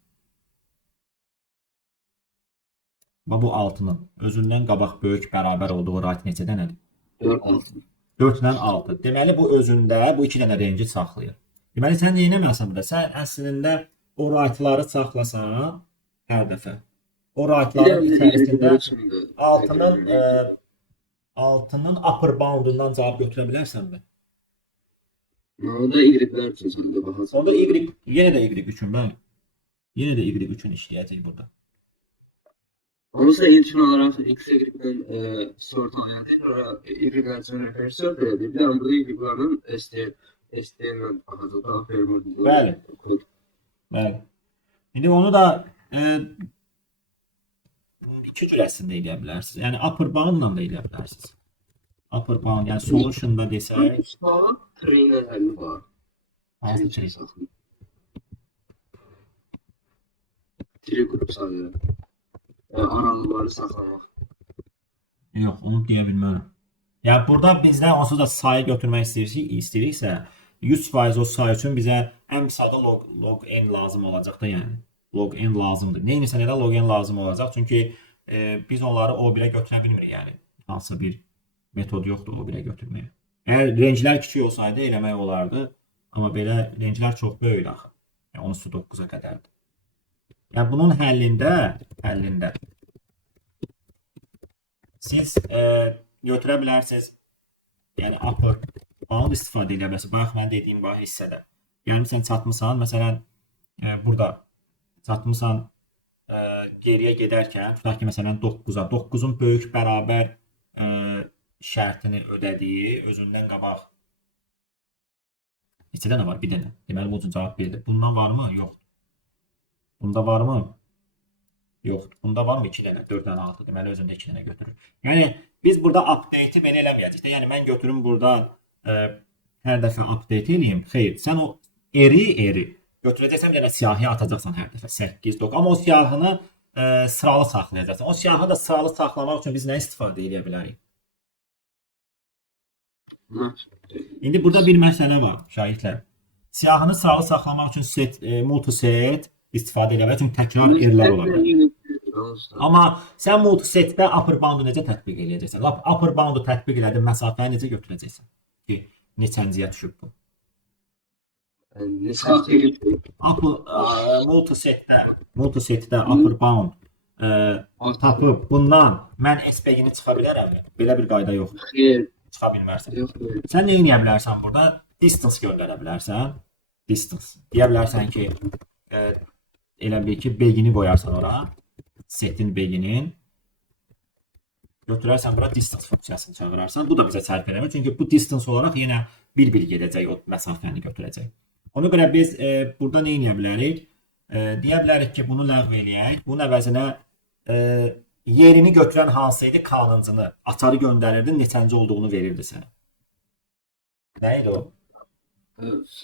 Bax bu 6-nın özündən qabaq böyük bərabər olduğu right neçə dənədir? 4-6. 4 ilə 6. Deməli bu özündə bu 2 dənə range saxlayır. Deməli sən nə etməlisən burada? Sən əslində o right-ları saxlasan hər dəfə. O right-ların içərisində 6-nın upper bound-undan cavab götürə bilərsənmi? Orada Y-lər üçün sən də baxasan. Onda Y, yenə də Y üçün bəli. Yenə də Y üçün işləyəcək burada. Olursa ilkin olarak X-Y'den sort alayan tekrar Y-lər üçün referensör deyildi. Bir de burada Y-lərin STL-lə baxacaq. Daha fermur. Bəli. Bəli. İndi onu da iki cür əslində eləyə bilərsiniz. Yəni upper bound-la da eləyə bilərsiniz. Upper bound, yəni solution-da desək, Treylə həlli var. hansı şey? Tri qrup sayı. Aralıqları saxlamaq. Yox, onu deyə bilmərəm. Yəni burada bizdən onsuz da sayı götürmək istəyiriksə, 100% o sayı üçün bizə ən sadə log n lazım olacaq da, yəni. Log n lazımdır. Neyinsə elə log n lazım olacaq. Çünki biz onları O1-ə götürə bilmirik, yəni. Hansısa bir metod yoxdur O1-ə götürməyə. Əgər rangelər kiçik olsaydı eləmək olardı. Amma belə rangelər çox böyük axı. Yəni 10-9-a qədərdir. Yəni bunun həllində siz götürə bilərsiniz. Yəni upper bound istifadə edə bilərsiniz. Bax mən dediyim bax hissədə. Gəlmisən çatmısan, məsələn burada çatmısan geriyə gedərkən, tutaq ki məsələn 9-a, 9-un böyük bərabər şərtini ödədiyi özündən qabaq neçə dənə var? Bir dənə. Deməli bu cavab 1-dir. Bundan varmı? Yoxdur. Bunda varmı? Yoxdur. Bunda varmı 2 dənə? 4 dənə 6. Deməli özündə 2 dənə götürür. Yəni biz burada update-i belə eləməyəcəyik də. Yəni mən götürüm burada hər dəfə update eləyim. Xeyr, sən o eri götürəcəksən, yenə siyahıya atacaqsan hər dəfə 8, 9. Amma o siyahını sıralı saxlayacaqsan. O siyahı da sıralı saxlamaq üçün biz nə istifadə edə bilərik? İndi burada bir məsələ var şagirdlər. Siyahını sıralı saxlamaq üçün multiset istifadə edə bilərik. Çünki təkrar erlər ola bilər. Amma sən multisetdə upper bound-u necə tətbiq edəcəksən? Upper bound-u tətbiq edib məsafəni necə götürəcəksən? Ki, neçənciyə düşüb bu? Multisetdə upper bound tapıb bundan mən SPG-ni çıxa bilərəm. Belə bir qayda yoxdur. Çıxa bilmərsən. Sən nə edə bilərsən burada? Distance göndərə bilərsən. Distance. Deyə bilərsən ki, elə bil ki, begini qoyarsan ora. Setin beginin. Götürərsən bura distance funksiyasını çağırarsan. Bu da bizə sərf eləmir. Çünki bu distance olaraq yenə bir-bir gedəcək, o məsafəni götürəcək. Ona görə biz burada nə edə bilərik? Deyə bilərik ki, bunu ləğv eləyək. Bunun əvəzinə yerini götürən hansı idi? Kalıncını. Açarı göndərirdin, neçənci olduğunu verirdi sənə. Nə idi o?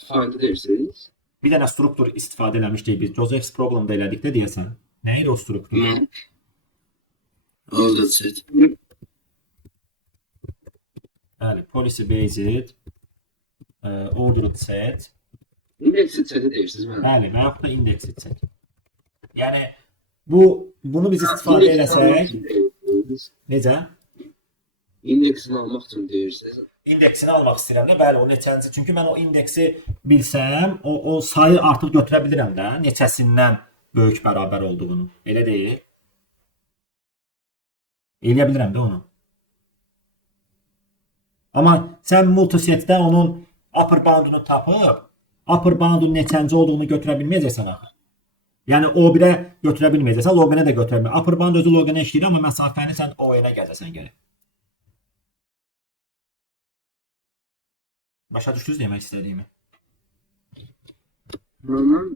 Fayda deyirsiniz. Bir dənə struktur istifadə eləmişdik biz. Joseph's problemda elədik də deyəsən. Nə idi o struktur? Ordered set. Bəli, policy based ordered set. Indexed seti deyirsiniz mən. Bəli, və yaxud da indexed set. Yəni bunu biz istifadə eləsək, necə? İndeksini almaq üçün deyirsiniz. İndeksini almaq istəyirəm də, bəli, o neçənci. Çünki mən o indeksi bilsəm, o sayı artıq götürə bilirəm də, neçəsindən böyük bərabər olduğunu. Elə deyil. Eləyə bilirəm də onu. Amma sən multisetdə onun upper bound'unu tapıb, upper bound'un neçənci olduğunu götürə bilməyəcəksən axı. Yəni O1-ə götürə bilməyəcəksən, log-n-ə də götürə bilməyəcəksən. Upper bound özü log-n-ə işləyir, amma məsafəni sən O-nə gəzəsən gərək. Başa düşdünüz demək istədiyimi? Mən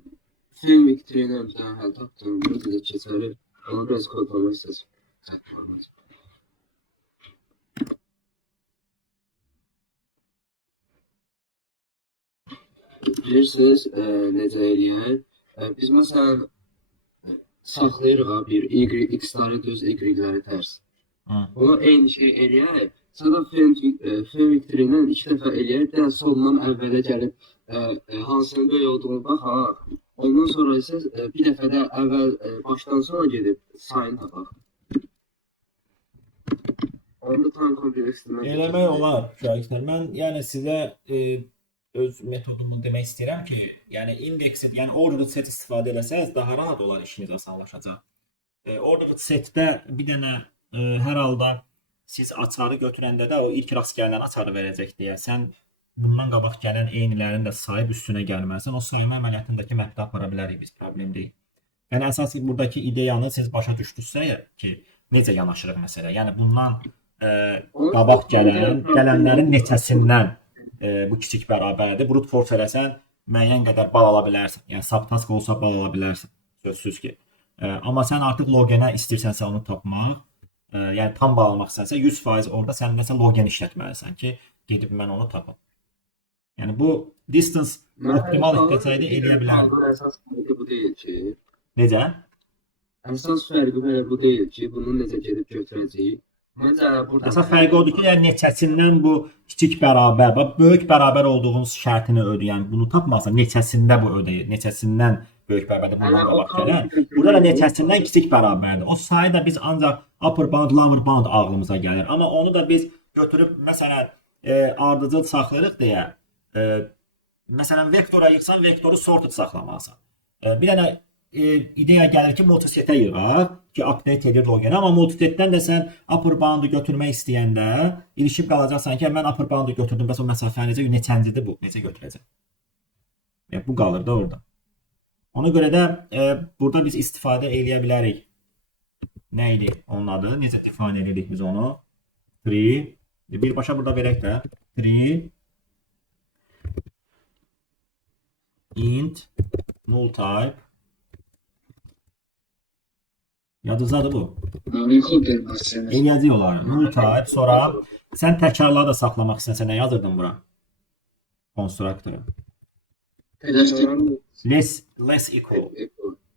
film viktorini həll tapdım. Burada da keçərək. Ona biraz kodlamaq istəyirəm. Bilirsiniz, necə eləyək? Biz məsələn saxlayırıq bir x-ləri düz, y-ləri tərs. Buna eyni şey eləyək. Sonra film viktorindən 2 dəfə eləyək. Daha sondan əvvələ gəlib hansının böyük olduğunu baxaq. Ondan sonra isə bir dəfə də əvvəl başdan sona gedib sayını tapaq. Onda tam kompleksləmək. Eləmək olar şagirdlər. Mən yəni sizə öz metodumu demək istəyirəm ki, yəni indexed, yəni ordered set istifadə eləsəz daha rahat olar, işiniz asanlaşacaq. Ordered setdə bir dənə hər halda siz açarı götürəndə də o ilk rast gələn açarı verəcək deyə sən bundan qabaq gələn eynilərini də sayıb üstünə gəlməlisən. O sayma əməliyyatındakı məhvdə apara bilərik biz, problem deyil. Yəni əsas buradakı ideyanı siz başa düşdünüzsə ki, necə yanaşırıq məsələ. Yəni bundan qabaq gələnlərin neçəsindən bu kiçik bərabərdir. Brute force eləsən müəyyən qədər bal ala bilərsən. Yəni subtask olsa bal ala bilərsən. Sözsüz ki. Amma sən artıq log-n-ə istəyirsənsə onu tapmaq, yəni tam bal almaq istəsən 100% orada sən nəsə log-n işlətməlisən ki, gedib mən onu tapım. Yəni bu distance optimal istəsəydi eləyə bilərdim. Əsas fərqi bu deyil ki. Necə? Əsas fərqi bu deyil ki, bunu necə gedib götürəcəyik. Əsas fərqi odur ki, yəni neçəsindən bu kiçik bərabər, böyük bərabər olduğunuz şərtini ödəyən, bunu tapmazsa neçəsində bu ödəyir, neçəsindən böyük bərabərdir bundan qabaq gələn. Burada da neçəsindən kiçik bərabərdir. O sayı da biz ancaq upper bound, lower bound ağlımıza gəlir. Amma onu da biz götürüb məsələn ardıcıl saxlayırıq deyə, məsələn vektora yığsan, vektoru sorted saxlamalısan. Bir dənə ideya gəlir ki, multisetə yığaq ki, update edir log-n, amma multisetdən də sən upper bound-u götürmək istəyəndə ilişib qalacaqsan ki, mən upper bound-u götürdüm, bəs o məsafə necə, neçəncidir bu, necə götürəcəm? Bu qalır da orada. Ona görə də burada biz istifadə eləyə bilərik. Nə idi onun adı? Necə define edirik biz onu? 3. Birbaşa burada verək də. 3 int null type. Yadınızdadır bu. Eləyəcək olar. Null type. Sonra sən təkrarları da saxlamaq istəsən nə yazırdın bura? Konstruktora. Təkrar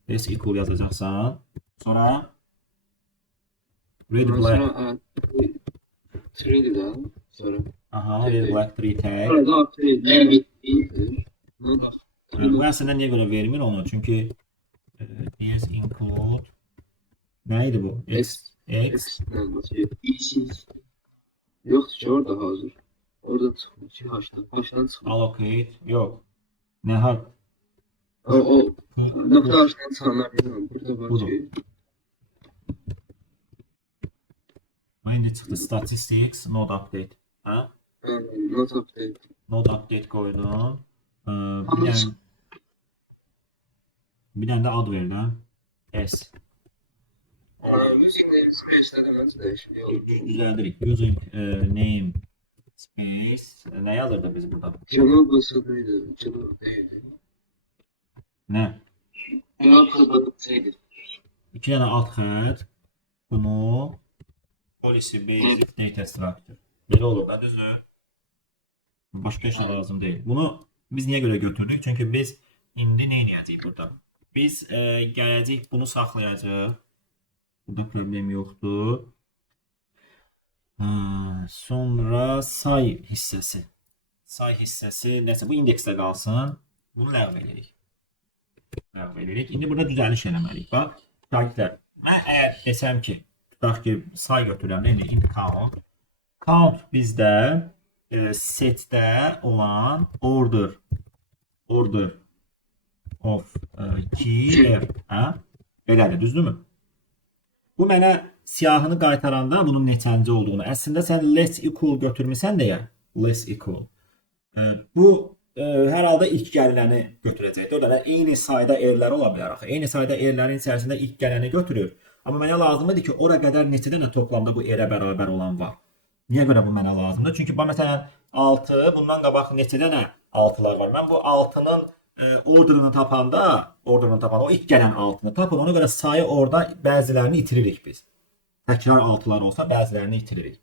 less equal yazacaqsan. Sonra red black. Sonra 3'dür də. Sonra. Aha, red black 3 tag. Orada 3'dir. Bu əslində niyə görə vermir onu? Çünki yes include neydi bu? X. Yoxdur ki, orada hazır. Orada çıxmır ki, başdan çıxmır. Allocate. Yok. Ne har? O nokta başdan çıxanlar bilmirəm. Burada var Budur. ki. Ne çıktı? Statistics, node update. Ha? Not update. Node update koydum. Bir tane de ad ver lan. S. Using the space'də deməz dəyişir. Düzeldirik. Using name space. Ne yazırdı biz burada? Cənab basıdıydı. Cənab deyildi. Ne? Cənab kapatıcıydı. 2 tane alt xətt. Bunu policy based data structure. Belə olur da düzdür. Başqa şey lazım deyil. Bunu biz niyə görə götürdük? Çünki biz indi nə edəcəyik burada? Biz gələcək bunu saxlayacağıq. Burada problem yoxdur. Sonra say hissəsi. Say hissəsi nəsə bu indeksdə qalsın. Bunu ləğv edirik. İndi burada düzəliş eləməliyik. Bax, şagirdlər. Mən əgər desəm ki, tutaq ki, say götürürəm, yəni int count. Count bizdə setdə olan order of key f. Belədir, düzdürmü? Bu mənə siyahını qaytaranda bunun neçənci olduğunu. Əslində sən less equal götürmüsən deyə, less equal. Bu hər halda ilk gələni götürəcəkdir. O da eyni sayda erlər ola bilər axı. Eyni sayda erlərin içərisində ilk gələni götürür. Amma mənə lazımdır ki, ora qədər neçə dənə toplamda bu erə bərabər olan var. Niyə görə bu mənə lazımdır? Çünki məsələn 6, bundan qabaq neçə dənə 6'lar var. Mən bu 6'nın orderını tapanda o ilk gələn 6'nı tapıb ona görə sayı orada bəzilərini itiririk biz. Təkrar 6'lar olsa bəzilərini itiririk.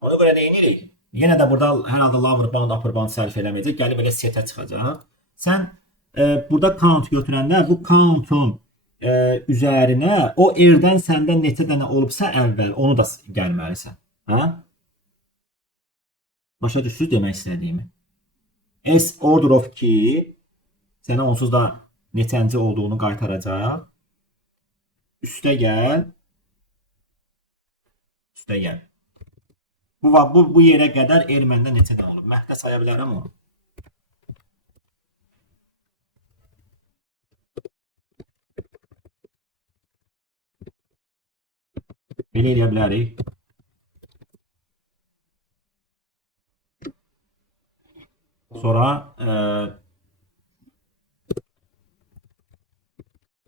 Ona görə nə edirik? Yenə də burada hər halda lower bound, upper bound sərf eləməyəcək. Gəlib elə setə çıxacaq. Sən burada count götürəndə bu count'un üzərinə o erdən səndə neçə dənə olubsa əvvəl onu da gəlməlisən. Hə? Başa düşürsüz demək istədiyimi? S order of key sənə onsuz da neçənci olduğunu qaytaracaq. Üstə gəl. Bu yerə qədər er məndə neçə dənə olub? Məhvdə saya bilərəm onu. Belə eləyə bilərik. Sonra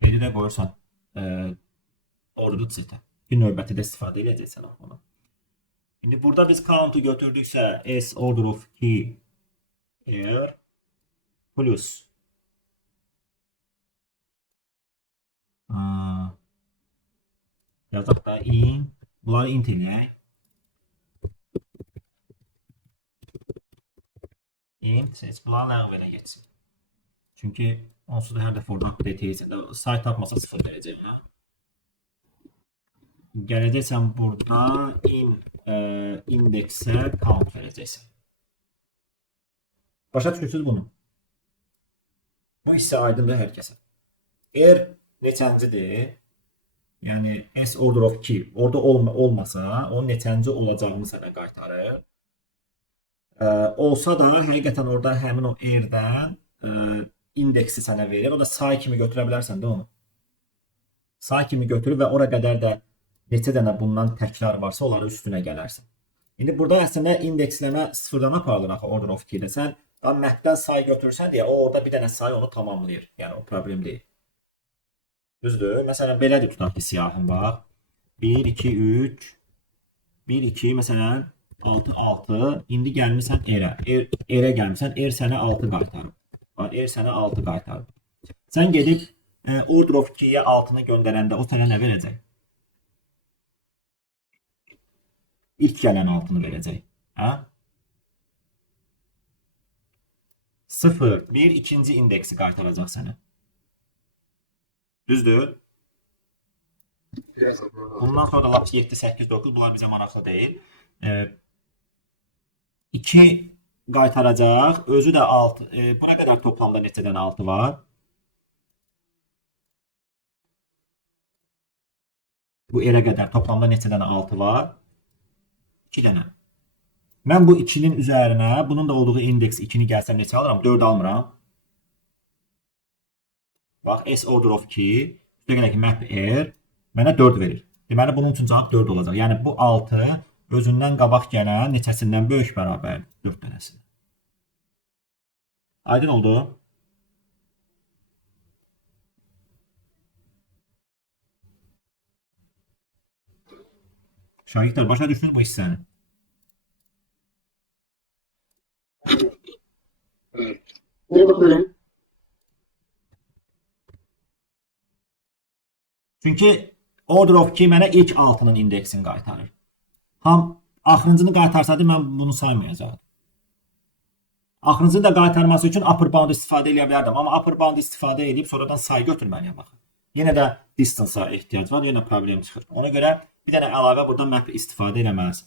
veri də qoyursan order setə. Bir növbəti də istifadə edəcəksən onu. İndi burada biz count'u götürdüksə s order of key er plus yazaq da in, bunları int eləyək. Int, bunları ləğv elə geçsin. Çünki onsuz da hər dəfə orada update edəcəksən də say tapmasa 0 verəcək ona. Gələcəksən burada indeksə count verəcəksən. Başa düşürsünüz bunu? Bu hissə aydındır hər kəsə. Er neçəncidir? Yəni S order of key orada olmasa onun neçənci olacağını sənə qaytarır. Olsa da həqiqətən orada həmin o erdən indeksi sənə verir. O da say kimi götürə bilərsən də onu. Say kimi götürüb və ora qədər də neçə dənə bundan təkrar varsa onları üstünə gələrsən. İndi burada əslində indeksləmə sıfırdan aparılır axı order of key-də. Sən məhvdən say götürürsən deyə o orada bir dənə say onu tamamlayır. Yəni o problem deyil. Düzdür? Məsələn belədir tutaq ki siyahın bax. 1 2 3 1 2 məsələn 6 6 indi gəlmisən erə. Erə gəlmisən er sənə 6 qaytarır. Bax er sənə 6 qaytarır. Sən gedib order of key-yə 6-nı göndərəndə o sənə nə verəcək? İlk gələn 6-nı verəcək. Hə? 0, 1 ikinci indeksi qaytaracaq sənə. Düzdür? Biraz yapmalı. Bundan sonra da lap 7, 8, 9 bunlar bizə maraqlı deyil. 2 qaytaracaq. Özü də 6. Bura qədər toplamda neçə dənə 6 var? Bu erə qədər toplamda neçə dənə 6 var? 2 dənə. Mən bu 2-nin üzərinə, bunun da olduğu indeks 2-ni gəlsəm neçə alıram? 4 almıram. Bax, S order of 2, üstə qədər ki, map R mənə 4 verir. Deməli, bunun üçün cavab 4 olacaq. Yəni, bu 6 özündən qabaq gələn neçəsindən böyük bərabər 4 dənəsi. Aydın oldu? Şagirdlər, başa düşdünüz bu hissəni? Bir bakalım. Çünki order of 2 mənə ilk 6-nın indeksini qaytarır. Axırıncını qaytarsaydı mən bunu saymayacaqdım. Axırıncını da qaytarması üçün upper bound istifadə edə bilərdim. Amma upper bound istifadə edib sonradan sayı götürməliyəm baxın. Yenə də distance-a ehtiyac var, yenə problem çıxır. Ona görə bir dənə əlavə burada map istifadə eləməlisən.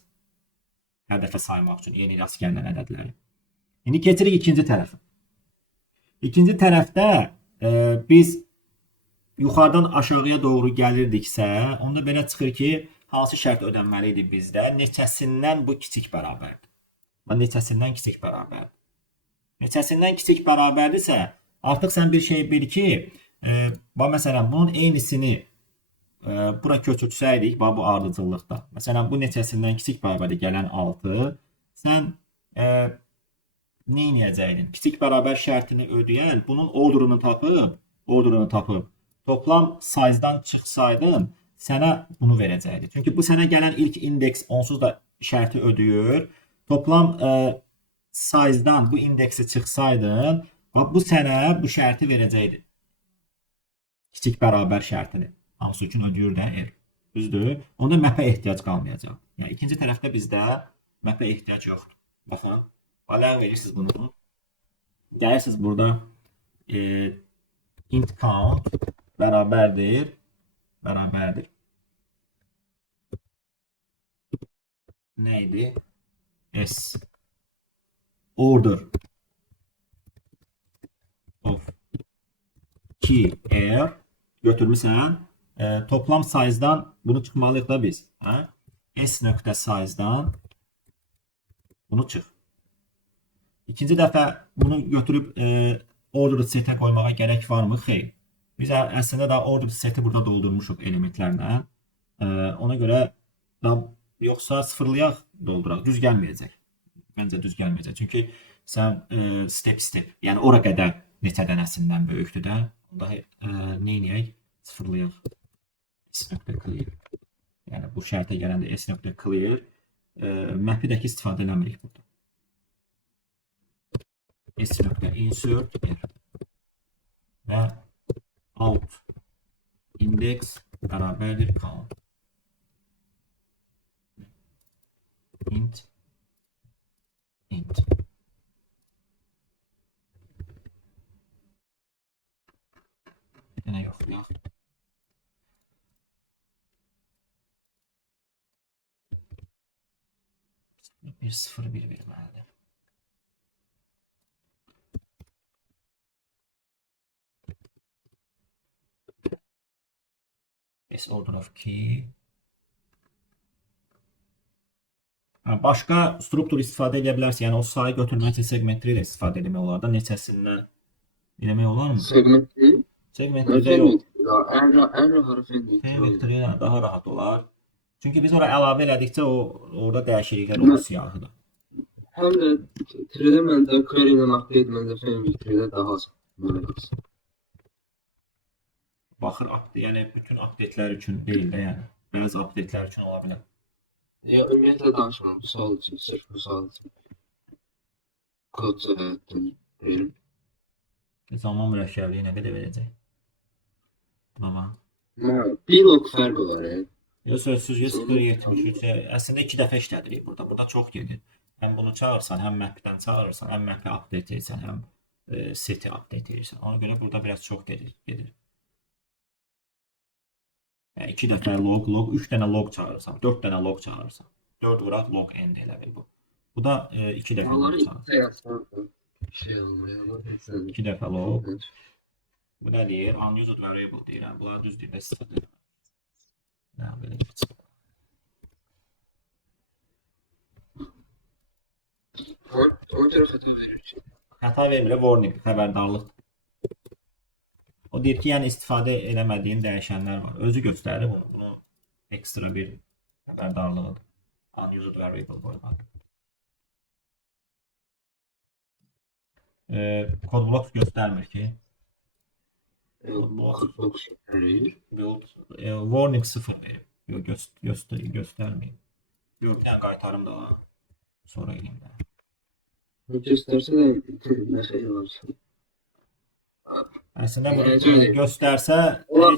Hər dəfə saymaq üçün yeni rast gələn ədədləri. İndi keçirik ikinci tərəfə. İkinci tərəfdə biz yuxarıdan aşağıya doğru gəlirdiksə, onda belə çıxır ki, hansı şərt ödənməli idi bizdə? Neçəsindən bu kiçik bərabərdir. Neçəsindən kiçik bərabərdir. Neçəsindən kiçik bərabərdirsə, artıq sən bir şey bil ki, məsələn, bunun eynisini bura köçürsəydik, bu ardıcıllıqda. Məsələn, bu neçəsindən kiçik bərabərdir gələn 6. Sən nə edəcəydin? Kiçik bərabər şərtini ödəyən, bunun orderunu tapıb, toplam size'dan çıxsaydın, sənə bunu verəcəkdi. Çünki bu sənə gələn ilk indeks onsuz da şərti ödəyir. Toplam size'dan bu indeksi çıxsaydın, bu sənə bu şərti verəcəkdi. Kiçik bərabər şərtini. Hamısı üçün ödəyir də R. Düzdür? Onda map'ə ehtiyac qalmayacaq. Yəni, ikinci tərəfdə bizdə map'ə ehtiyac yoxdur. Baxın, ələn verirsiniz bunu. Gəlirsiniz burada int count bərabərdir. Nə idi? S order of 2R götürmüsən. Toplam size'dan bunu çıxmalıyıq da biz. S nöqtə size'dan bunu çıx. İkinci dəfə bunu götürüb ordered setə qoymağa gərək varmı? Xeyr. Biz əslində də ordered seti burada doldurmuşuq elementlərlə. Ona görə yoxsa sıfırlayaq dolduraq. Düz gəlməyəcək. Məncə düz gəlməyəcək. Çünki sən step, yəni ora qədər neçə dənəsindən böyükdür də. Onda nə edək? Sıfırlayaq. S.clear. Yəni bu şərtə gələndə S.clear map'i də ki istifadə eləmirik burada. S.insert və out index bərabərdir count. Int. Yenə yoxlayaq. Bir 0 1 verməlidir. S order of 2. Başqa struktur istifadə edə bilərsən. Yəni o sayı götürmək üçün segmentri ilə istifadə etmək olar da neçəsindən eləmək olarmı? Segmentri yox. Ən harfində. Segmentri daha rahat olar. Çünki biz ora əlavə elədikcə orada dəyişikliklər olur siyahıda. Həm də 3D məndə query ilə update məndə Framework-də daha az. Baxır, yəni bütün update-lər üçün deyil də, yəni. Bəzi update-lər üçün ola bilər. Ümumiyyətlə danışmam, sual üçün, sırf bu sual üçün. Kod səhətdən verim. Zaman mürəkkəbliyi nə qədər verəcək? Amma. Bir log fərq olar, Sözsüz 0.73. Əslində 2 dəfə işlədirik burada. Burada çox gedir. Həm bunu çağırsan, həm map'dən çağırırsan, həm map'i update etsən, həm seti update edirsən. Ona görə burada biraz çox gedir. Yəni 2 dəfə log, 3 dənə log çağırırsan, 4 dənə log çağırırsan. 4 vuraq log end elə bil bu. Bu da 2 dəfə Onları log ilk çağırır. sayarsan şey olmuyor. 2 dəfə log. Bu nə deyir? Unused variable deyirəm. Bunlar düz dildə istifadə edirəm. Nə belə keçir. O tərəf xəta verir ki. Xəta vermir, warning, xəbərdarlıq. O deyir ki, yəni istifadə eləmədiyin dəyişənlər var. Özü göstərir bunu. Bunun ekstra bir xəbərdarlığıdır. Unused variable qoymaq. Kod blok göstərmir ki. Box verir. Warning 0 verib. Yox, göstərməyim. Yox, yəni qaytarım da lan. Sonra eləyim də. Göstərsə də nə şey var. Əslində Yəni, bunu göstərsə Olar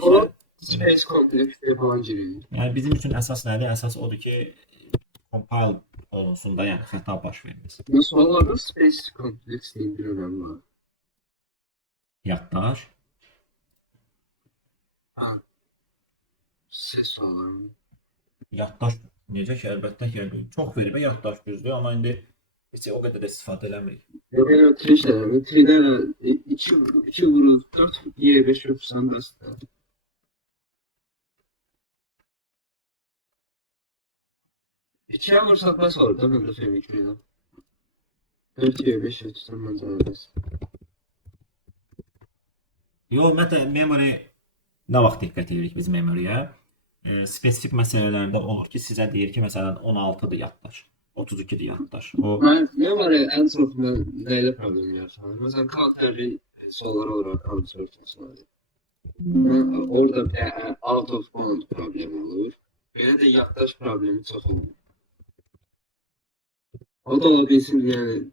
space kompleksləri falan girir. yəni bizim üçün əsas nədir? Əsas odur ki, compile olunsun da, yəni xəta baş verməsin. Bu suallarda space kompleksinin bir önəmi var. Yaddaş. Ha. Ses sualları. Yaddaş necə ki, əlbəttə ki, çox vermə yaddaş düzdür, amma indi heç o qədər də istifadə eləmirik. Yəni trişlərdə 2 vurur 4 Y5 yapırsan bəsdir. 2'ye vursak nasıl olur? Ben de sevmiyorum. 4'ye 5'e tutamaz arabası. Yox, ümumiyyətlə memory nə vaxt diqqət edirik biz memoryyə? Spesifik məsələlərdə olur ki, sizə deyir ki, məsələn 16-dır yaddaş, 32-dir yaddaş. O Ne var ya en çok neyle problem yaşanır? Mesela karakterli sorular olarak anlatıyorsun. Orada bir out of bound problemi olur. Yine de yaddaş problemi çok olur. O da olabilsin yani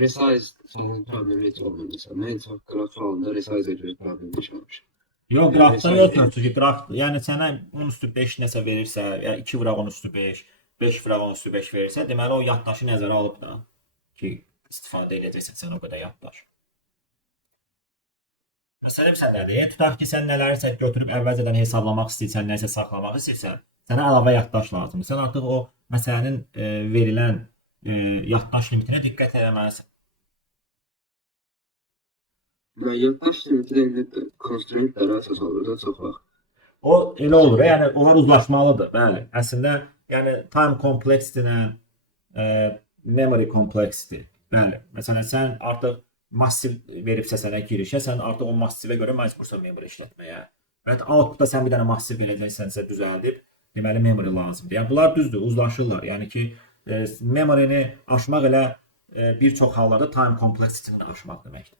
resize sorun problemi hiç olmadı mesela. En çok grafik alanında resize ediyor problemi yaşamış. yox, qrafda yoxdur ki, qraf, yəni sənə 10 üstü 5 nəsə verirsə, ya 2 vuraq 10 üstü 5, 5 vuraq 10 üstü 5 verirsə, deməli o yaddaşı nəzərə alıb da ki, istifadə edəcəksən sən o qədər yaddaş. Məsələn sən nədir? Tutaq ki, sən nələrsə götürüb əvvəlcədən hesablamaq istəyirsən, nəsə saxlamaq istəyirsən, sənə əlavə yaddaş lazımdır. Sən artıq o məsələnin verilən yaddaş limitinə diqqət etməlisən. Ben yaddaş limitlerinde constraint'lara əsas olur da çox vaxt. O elə olur, yəni onlar uzlaşmalıdır. Bəli, əslində yəni time complexity-lə memory complexity. Bəli. Məsələn sən artıq massiv veribsə sənə girişə, sən artıq o massivə görə məcbursan memory işlətməyə. Və outputda sən bir dənə massiv verəcəksənsə düzəldib, deməli memory lazımdır. Yəni bunlar düzdür, uzlaşırlar. Yəni ki memory-ni aşmaq elə bir çox hallarda time complexity-ni aşmaq deməkdir.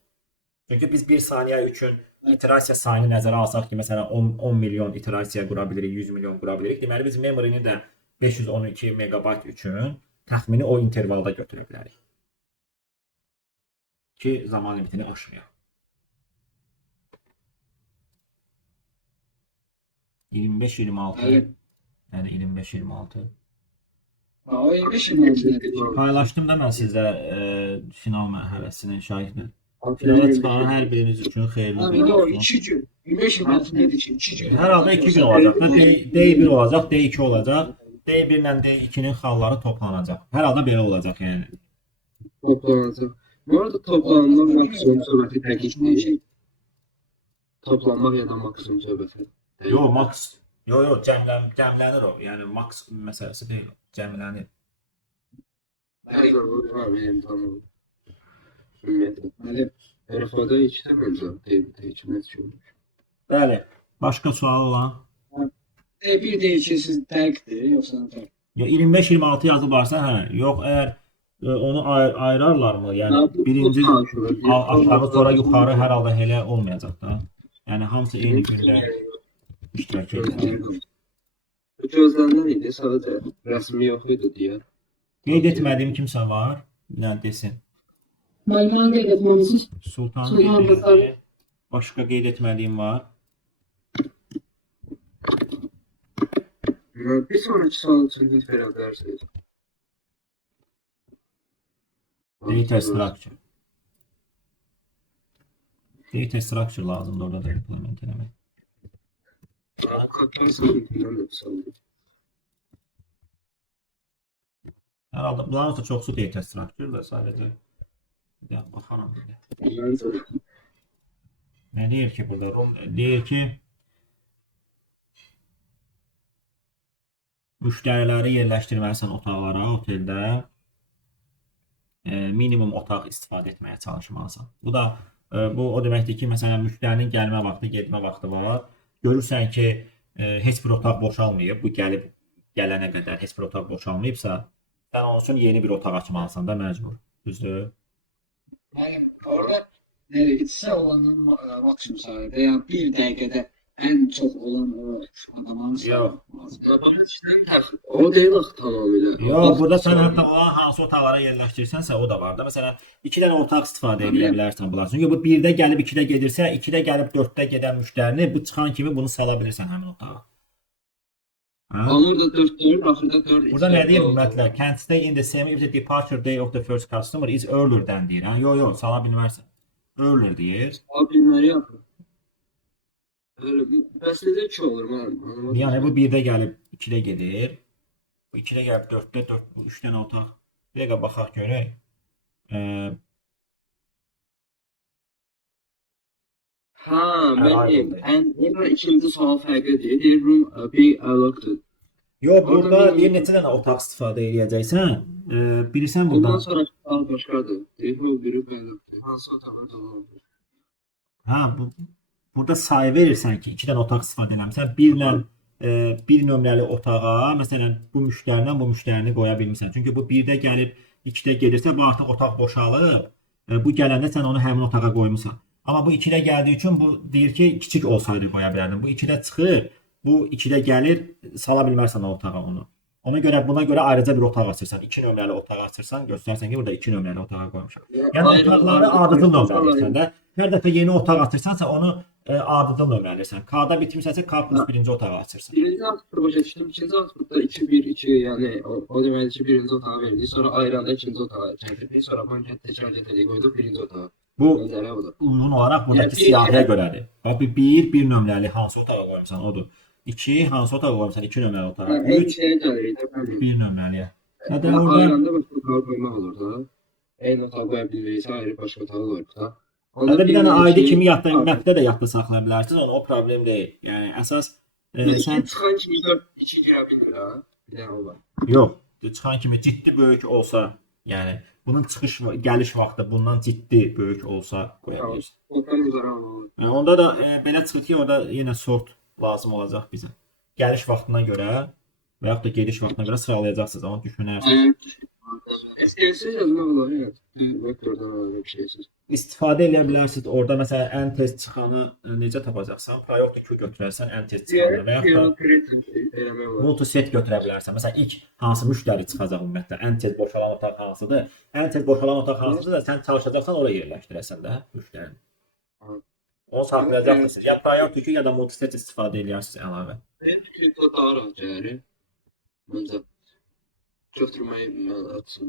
Çünki biz 1 saniyə üçün iterasiya sayını nəzərə alsaq ki, məsələn 10 milyon iterasiya qura bilirik, 100 milyon qura bilirik. Deməli biz memory-ni də 512 megabayt üçün təxmini o intervalda götürə bilərik. Ki zaman limitini aşmayaq. 25-26. Yəni 25-26. O 25-26. Paylaşdım da mən sizə final mərhələsinin şahidini. Finala çıxan hər biriniz üçün xeyirli Abi o olsun. 2 gün. 25-26 nedir ki? 2 gün. Hər halda 2 gün olacaq. D1 olacaq, D2 olacaq. D1 ilə D2-nin xalları toplanacaq. Hər halda belə olacaq yəni. Toplanacaq. Bu arada toplanmaq maksimum söhbəti dəqiq deyəcək. Toplanmaq ya da maksimum söhbəti. Yox, cəmlənir o. Yəni maksimum məsələsi deyil. Cəmlənir. Benim tanımım. Ümumiyyətlə. RFA-da 2 tane olacaq. D2 nə düşünmüş? Bəli. Başqa sual olan? D1, D2 siz dəqiqdir, yoxsa nə? 25-26 yazılarsa, hə. Yox, əgər onu ayırarlarmı? Yəni birinci aşağı sonra yuxarı hər halda elə olmayacaq da. Yəni hamısı eyni gündə iştirak edir. Gözlənilən idi, sadəcə rəsmi yox idi deyə. Qeyd etmədiyim kimsə var? Yəni desin. Məndən qeyd etməlisiniz. Sultan qeyd etdi. Başqa qeyd etmədiyim var. Bir sonraki sual üçün lütf verə bilərsiniz. Data structure. Data structure lazımdır orada da implement eləmək. Koddan sıkıntından da sanırım. Hər halda bunların da çoxsu data structure da sadəcə bir də baxaram bir də. Bence Ne deyir ki burada? Deyir ki müştəriləri yerləşdirməlisən otaqlara, oteldə minimum otaq istifadə etməyə çalışmalısan. Bu da bu o deməkdir ki, məsələn, müştərinin gəlmə vaxtı, getmə vaxtı var. Görürsən ki, heç bir otaq boşalmayıb, bu gələnə qədər heç bir otaq boşalmayıbsa, sən onun üçün yeni bir otaq açmalısan da məcbur. Düzdür? Yani orada kısa olanın maksimum sayıda yani bir dakikada en çok olan o adamın Yox. o değil bak tamamıyla. Yox, burada sən hətta olan hansı otaqlara yerləşdirsənsə o da var da. Məsələn, 2 dənə otaq istifadə edə bilərsən bunlar. Çünki bu 1-də gəlib 2-də gedirsə, 2-də gəlib 4-də gedən müştərini bu çıxan kimi bunu sala bilirsən həmin otağa. Hə? Onun da 4 axırda 4. Burada nə deyir ümumiyyətlə? Can't stay in the same if the departure day of the first customer is earlier than deyir. Hə? Yox, sala bilmərsən. Earlier deyir. Abimləri yapır. Öyle bəs necə 2 olur mən? Yəni bu 1-də gəlib 2-də gedir. Bu 2-də gəlib 4-də 3 dənə otaq. Bir dəqiqə baxaq görək. Ha, Herhalde. ben diyeyim. Burada ikinci sual fərqi deyir. Deyir room be allocated. Yox, burada Orada deyir neçə dənə otaq istifadə edəcəksən. Bilirsən Bundan burada. sonra sual başqadır. Deyir room biri be allocated. Hansı otağa da olabilir? Ha, burada sayı verirsən ki, 2 dənə otaq istifadə eləmisən. Birlə bir nömrəli otağa, məsələn, bu müştərinin bu müştərini qoya bilmirsən. Çünki bu 1-də gəlib 2-də gedirsə, bu artıq otaq boşalıb. Bu gələndə sən onu həmin otağa qoymusan. Amma bu 2-də gəldiyi üçün bu deyir ki, kiçik olsaydı qoya bilərdin. Bu 2-də çıxır, bu 2-də gəlir, sala bilmərsən o otağa onu. Ona görə buna görə ayrıca bir otaq açırsan, 2 nömrəli otaq açırsan, göstərsən ki, burada 2 nömrəli otağa qoymuşam. Yəni otaqları ardıcıl nömrələyirsən də. Hər dəfə yeni otaq açırsansa onu ardıcıl nömrələyirsən. K-da bitmişsə K plus birinci otağı açırsan. Birinci altı başa düşdüm. İkinci altı 2-1-2 yəni o deməli ki, birinci otağa verildi. Sonra ayrıldı ikinci otağa çəkildi. Sonra bankət təkrar etdiyi qoydu birinci otağa. Bu Nəzərə odur. uyğun olaraq buradakı Yəni, siyahıya görədir. Bax, bir nömrəli hansı otağa qoymusan odur. 2 hansı otağa qoymusan 2 nömrəli otağa. 3 şeyə gəlirik. bir nömrəliyə. Ya da orada Ayrılanda başqa otağa qoymaq olur da. Eyni otağa qoya biliriksə ayrı başqa otağa qoyuruq da. ya da bir dənə ID kimi yadda mapdə də yadda saxlaya bilərsiniz. O problem deyil. Yəni əsas sən çıxan kimi 4-2 girə bilmir ha. Bir dənə o var. yox, çıxan kimi ciddi böyük olsa, yəni bunun çıxış gəliş vaxtı bundan ciddi böyük olsa qoya bilərsən. Otan üzərə olur. Onda da belə çıxır ki, orada yenə sort lazım olacaq bizə. Gəliş vaxtına görə və yaxud da gediş vaxtına görə sıralayacaqsınız, amma düşünərsiniz. SQL yazmaq olar, evet. Vektordan öyle bir şeysiz. İstifadə edə bilərsiniz. Orada məsələn ən tez çıxanı necə tapacaqsan? Priority queue götürərsən ən tez çıxanı və yaxud da multi-set götürə bilərsən. Məsələn ilk hansı müştəri çıxacaq ümumiyyətlə? Ən tez boşalan otaq hansıdır? Ən tez boşalan otaq hansıdır da sən çalışacaqsan ora yerləşdirəsən də müştərini. Onu saxlayacaqsınız. Ya priority queue ya da multi-set istifadə edərsiniz əlavə. Benim fikrimdə daha rahat gəlir. Məncə götürməyi atsın,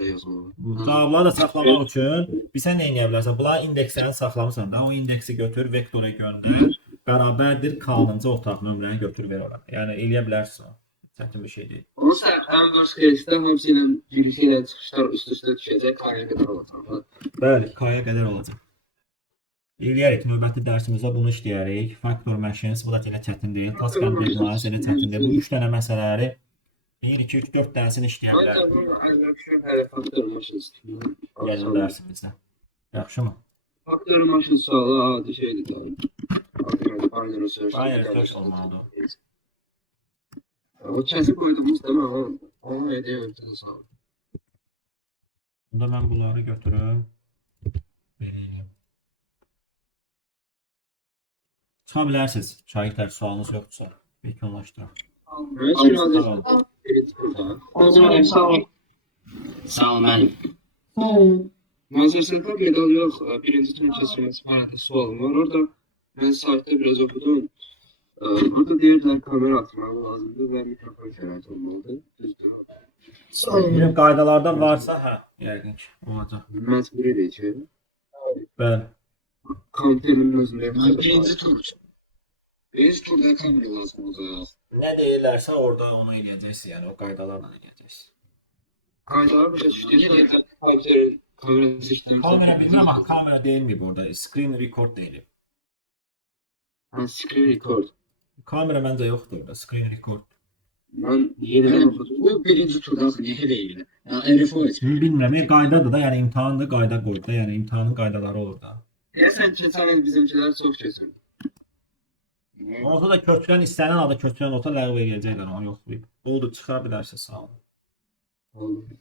yazmalı. Cavabları da saxlamaq üçün bizə nə edə bilərsən? Bunların indekslərini saxlamısan da, o indeksi götür, vektora göndər. Bərabərdir kalınca otaq nömrəni götür ver ora. Yəni eləyə bilərsən. Çətin bir şey deyil. Olsa ən worst case-də hamısı ilə girişi ilə çıxışlar üst-üstə düşəcək, kaya qədər olacaq. Bəli, K-ya qədər olacaq. Eləyərik, növbəti dərsimizdə bunu işləyərik. Factor machines, bu da elə çətin deyil. Task and deadlines elə çətin deyil. Bu 3 dənə məsələləri 1, 2, 3, 4 dənəsini işləyə Məncə bilərik. bu hələ faktor maşın Gəlin dərsimizdə. Yaxşımı? Faktor maşın sualı adi şeydir tabii. Binary research. Binary research olmalıdır. O kəsib qoyduğumuz değil mi? Onu edəyəm sual. Bunda mən bunları götürüm. Vereyim. Çıxa bilərsiniz. Şagirdlər sualınız yoxdursa. Yekunlaşdıraq. Mən Sağ şimdi olun. Sağ ol. Sağ ol mənim. Sağ olun. Mazərsətdə medal yox. Birinci turun keçirməsi barədə sualım var. Orada mən saytda biraz oxudum. Burada deyirlər kamera atmaq lazımdır və mikrofon şərait olmalıdır. Düzdür. Sağ ol. Bilmirəm, qaydalarda varsa, hə, yəqin ki, olacaq. Məcburidir ki. Bəli. Kalitenin özünde. Birinci tur üçün. Birinci turda kamera lazım olacaq. Nə deyirlərsə orada onu eləyəcəksən, yəni o qaydalarla eləyəcəksən. Kaydalar başa düşdü. Kamera seçtim. Kamera bilmirəm axı kamera deyilməyib orada. Screen record deyilib. Screen record. Kamera məncə yoxdur orada. Screen record. Ben yeniden Yəni, okudum. bu birinci turda niyə elə elə? Yəni RFO heç. Bilmirəm, qaydadır da, yəni imtahandır, qayda qoydu da, yəni imtahanın qaydaları olur da. Deyəsən keçən il bizimkiler çok keçirdi. Olsa da köçkən istənilən halda köçkən olsa ləğv edəcəklər, onu yoxlayıb. Oldu, çıxa bilərsə sağ ol. Oldu.